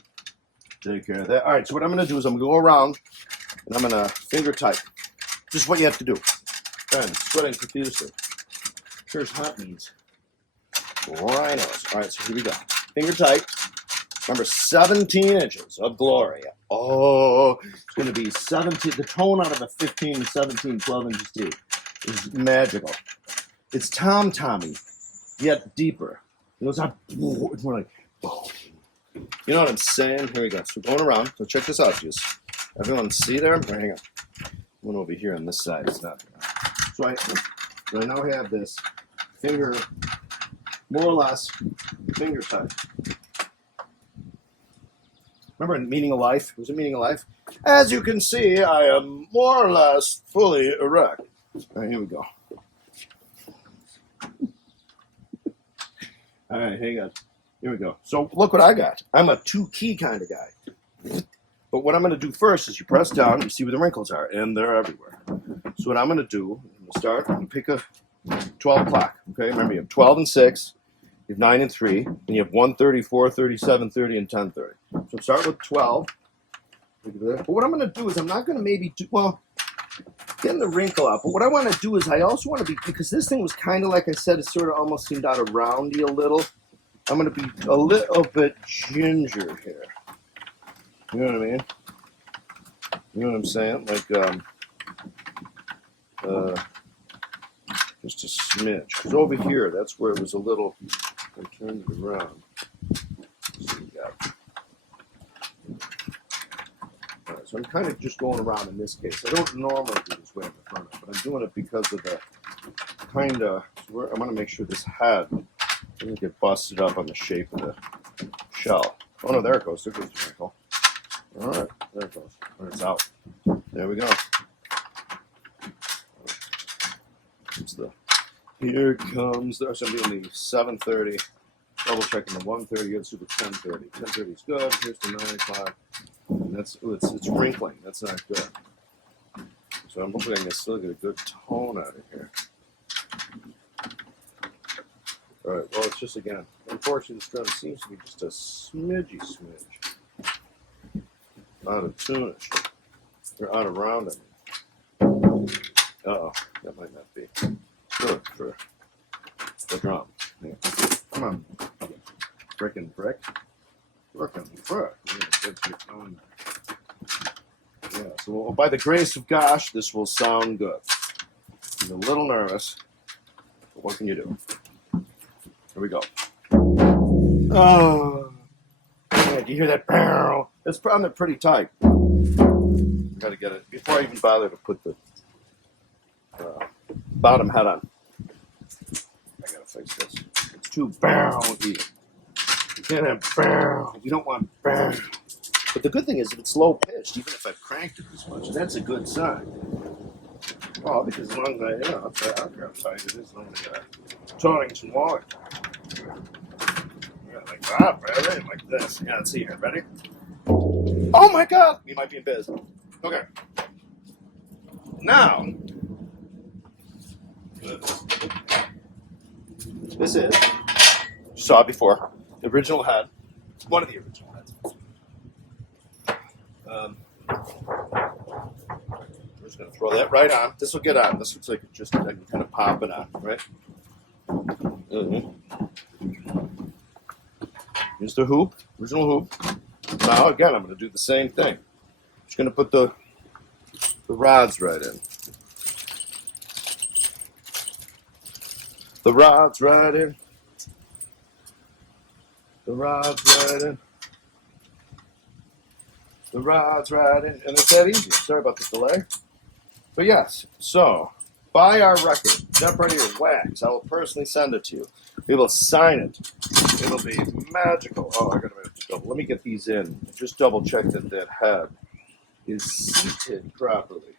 take care of that. All right, so what I'm going to do is I'm going to go around and I'm going to finger tight. Just what you have to do. And sweating profusely. Sure as hot means rhinos. All right, so here we go. Finger tight. Remember, 17 inches of glory. Oh, it's going to be 17. The tone out of a 15 to 17, 12 inches deep is magical. It's tom-tommy, yet deeper. It goes out. It's more like, you know what I'm saying? Here we go. So we're going around. So check this out, just everyone see there? Hang on. One over here on this side. It's not there. So I now have this finger, more or less, finger tight. Remember in Meaning of Life? Was it Meaning of Life? As you can see, I am more or less fully erect. All right, here we go. All right, hang on. Here we go. So look what I got. I'm a 2-key kind of guy. But what I'm going to do first is you press down, you see where the wrinkles are, and they're everywhere. So what I'm going to do, I'm going to start, I'm going to pick a 12 o'clock. Okay, remember you have 12 and 6, you have 9 and 3, and you have 1:30, 4:30, 7:30, and 10:30. So start with 12. But what I'm going to do is I'm not going to maybe do, getting the wrinkle out. But what I want to do is I also want to be, because this thing was kind of like I said, it sort of almost seemed out of roundy a little. I'm going to be a little bit ginger here. You know what I mean? You know what I'm saying? Like, just a smidge. Because over here, that's where it was a little, I turned it around. So we got, all right, so I'm kind of just going around in this case. I don't normally do this way in the front, but I'm doing it because of the kind of, so I want to make sure this head doesn't get busted up on the shape of the shell. Oh no, there it goes. There goes the wrinkle. All right, there it goes. And it's out. There we go. Here comes the, so I'm doing the 7:30, double checking the 1:30, you have super 10:30. 10:30 is good. Here's the 9 o'clock. And that's, it's wrinkling. That's not good. So I'm hoping I can still get a good tone out of here. All right, well, it's just, again, unfortunately, this drum seems to be just a smidgy smidge out of tunish, or out of round, I mean. Uh-oh, that might not be good for the drum. Yeah. Come on, frickin' brick. Frickin' brick. Yeah, so by the grace of gosh, this will sound good. I'm a little nervous, but what can you do? Here we go. Oh, yeah, do you hear that? It's probably pretty tight. Gotta get it before I even bother to put the bottom head on. I gotta fix this. It's too even. You can't have you don't want But the good thing is, if it's low pitched, even if I've cranked it this much, that's a good sign. Well, because as long as I, I'll try how tight it is, as long as I got toning some water. Yeah, like that, really? Like this. Yeah, let's see here. Ready? Oh my god! We might be in biz. Okay. Now, this is, you saw it before, the original head. One of the original heads. We're just going to throw that right on. This will get on. This looks like it just kind of pop it on, right? Here's the hoop, original hoop. Now, again, I'm going to do the same thing. Just going to put the rods right in. The rods right in. The rods right in. The rods right in. And it's that easy. Sorry about the delay. But yes, so buy our record, Jeopardy or Wax. I will personally send it to you. We will sign it. It'll be magical. Oh, I gotta double. Let me get these in. Just double check that that head is seated properly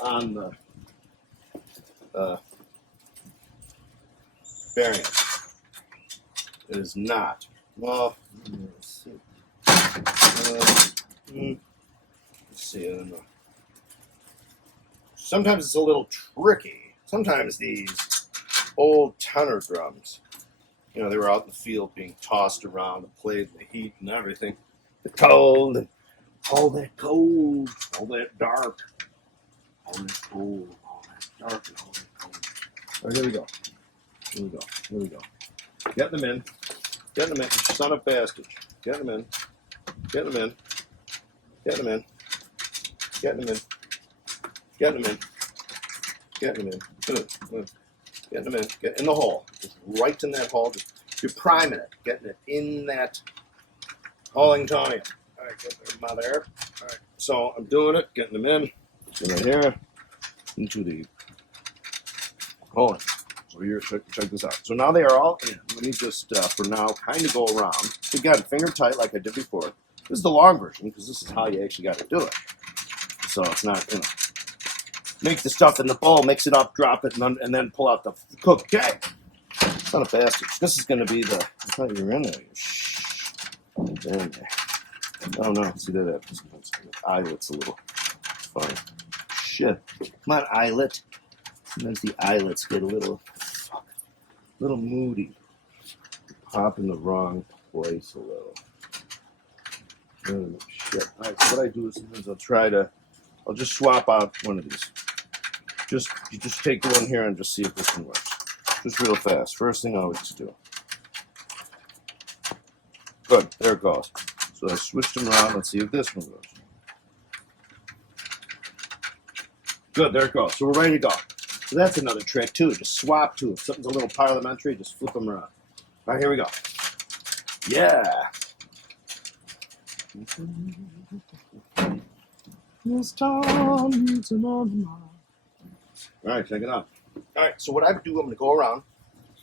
on the bearing. It is not. Well, let's see. Let's see. I don't know. Sometimes it's a little tricky. Sometimes these old tenor drums, you know, they were out in the field being tossed around and played in the heat and everything. The cold, and all that cold, all that dark, all that cold, all that dark, and all that cold. All right, here we go. Here we go. Here we go. Getting them in. Getting them in. You son of bastards. Getting them in. Getting them in. Getting them in. Getting them in. Getting them in. Getting them in. Getting them in. Get in the hole. Just right in that hole. Just, you're priming it. Getting it in that hauling tonic. All right, get them out there. All right. So I'm doing it. Getting them in. Right here. Into the hole. So here, check this out. So now they are all in. Let me just, for now, kind of go around. Again, finger tight like I did before. This is the long version because this is how you actually got to do it. So it's not, you know, make the stuff in the bowl, mix it up, drop it, and then pull out the cooked egg. Son of bastards. This is going to be the, I thought you were in there. Shh. There. Oh no, see that? Eyelet's a little funny. Shit. Come on, eyelet. Sometimes the eyelets get a little moody. Pop in the wrong place a little. Oh, shit. All right, so what I do is sometimes I'll just swap out one of these. You just take the one here and just see if this one works. Just real fast. First thing I always do. Good, there it goes. So I switched them around. Let's see if this one goes. Good, there it goes. So we're ready to go. So that's another trick too. Just swap two. If something's a little parliamentary, just flip them around. All right, here we go. Yeah. This time needs another night. All right, check it out. All right, so what I do, I'm going to go around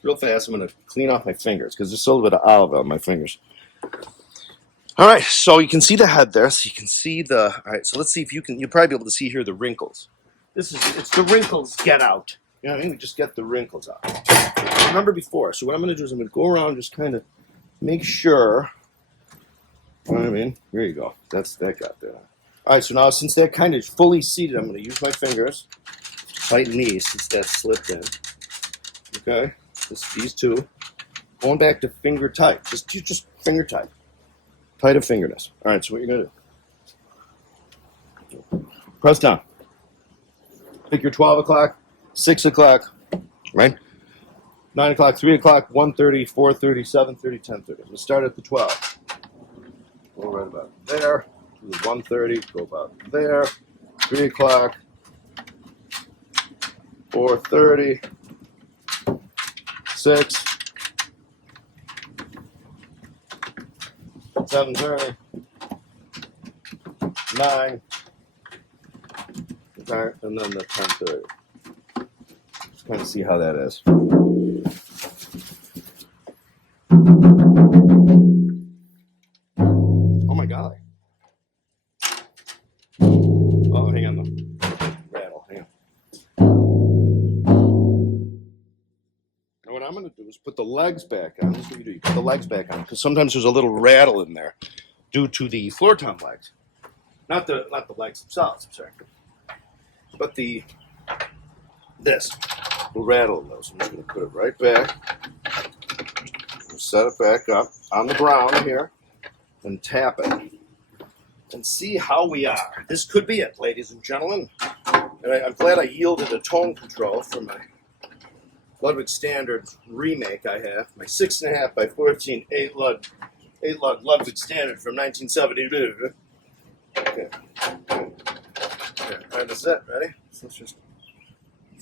real fast. I'm going to clean off my fingers because there's still a little bit of olive on my fingers. All right, so you can see the head there. So you can see the. All right, so let's see if you'll probably be able to see here the wrinkles. It's the wrinkles get out. You know what I mean? We just get the wrinkles out. Remember before. So what I'm going to do is I'm going to go around and just kind of make sure. You know what I mean? Here you go. That got there. All right, so now since they're kind of fully seated, I'm going to use my fingers. Tighten these since that's slipped in. Okay, these two. Going back to finger tight. Just finger tight. Tight of fingerness. All right, so what you're going to do. Press down. Pick your 12 o'clock, 6 o'clock, right? 9 o'clock, 3 o'clock, 1:30, 4:30, 7:30, 10:30. We'll start at the 12. Go right about there. To the 1:30, go about there. 3 o'clock, 4:30, 6, 7:30, 9, okay, and then the 10:30. Just kind of see how that is. Oh my God. Oh, hang on. Rattle, hang on. put the legs back on. This is what you do. You put the legs back on because sometimes there's a little rattle in there due to the floor tom legs. Not the legs themselves, I'm sorry. But this will rattle in those. I'm just going to put it right back. Set it back up on the ground here and tap it. And see how we are. This could be it, ladies and gentlemen. And I'm glad I yielded a tone control for my Ludwig standard remake I have. My 6.5 by 14 8 lug Ludwig standard from 1972. Okay. Alright, that's it. Ready? So let's just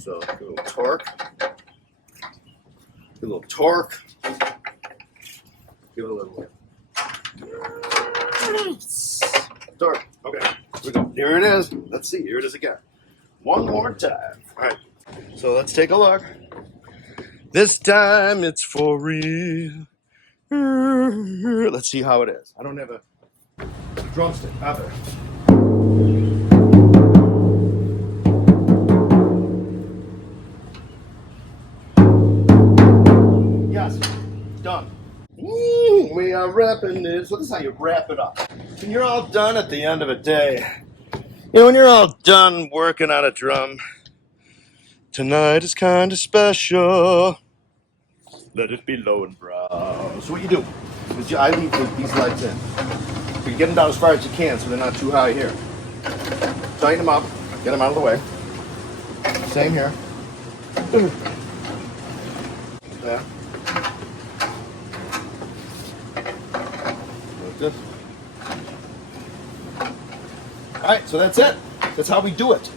do a little torque. Do a little torque. Give it a little torque. Okay. Here we go. Here it is. Let's see. Here it is again. One more time. Alright. So let's take a look. This time it's for real. Let's see how it is. I don't have a drumstick either. Yes, done. We are wrapping this. So this is how you wrap it up. When you're all done at the end of a day, when you're all done working on a drum, tonight is kind of special. Let it be low and brown. So what you do is I leave these lights in. So you get them down as far as you can so they're not too high here. Tighten them up. Get them out of the way. Same here. Yeah. Like this. Alright, so that's it. That's how we do it.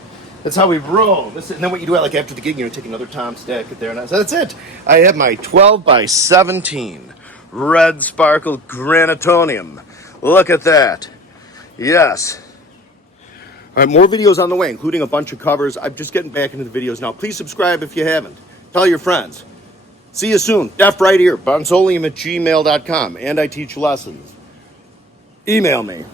That's how we roll. And then what you do like after the gig, take another tom, stack it there. So that's it. I have my 12 by 17 red sparkle granitonium. Look at that. Yes. All right, more videos on the way, including a bunch of covers. I'm just getting back into the videos now. Please subscribe if you haven't. Tell your friends. See you soon. Deaf right here. Bonsolium@gmail.com. And I teach lessons. Email me.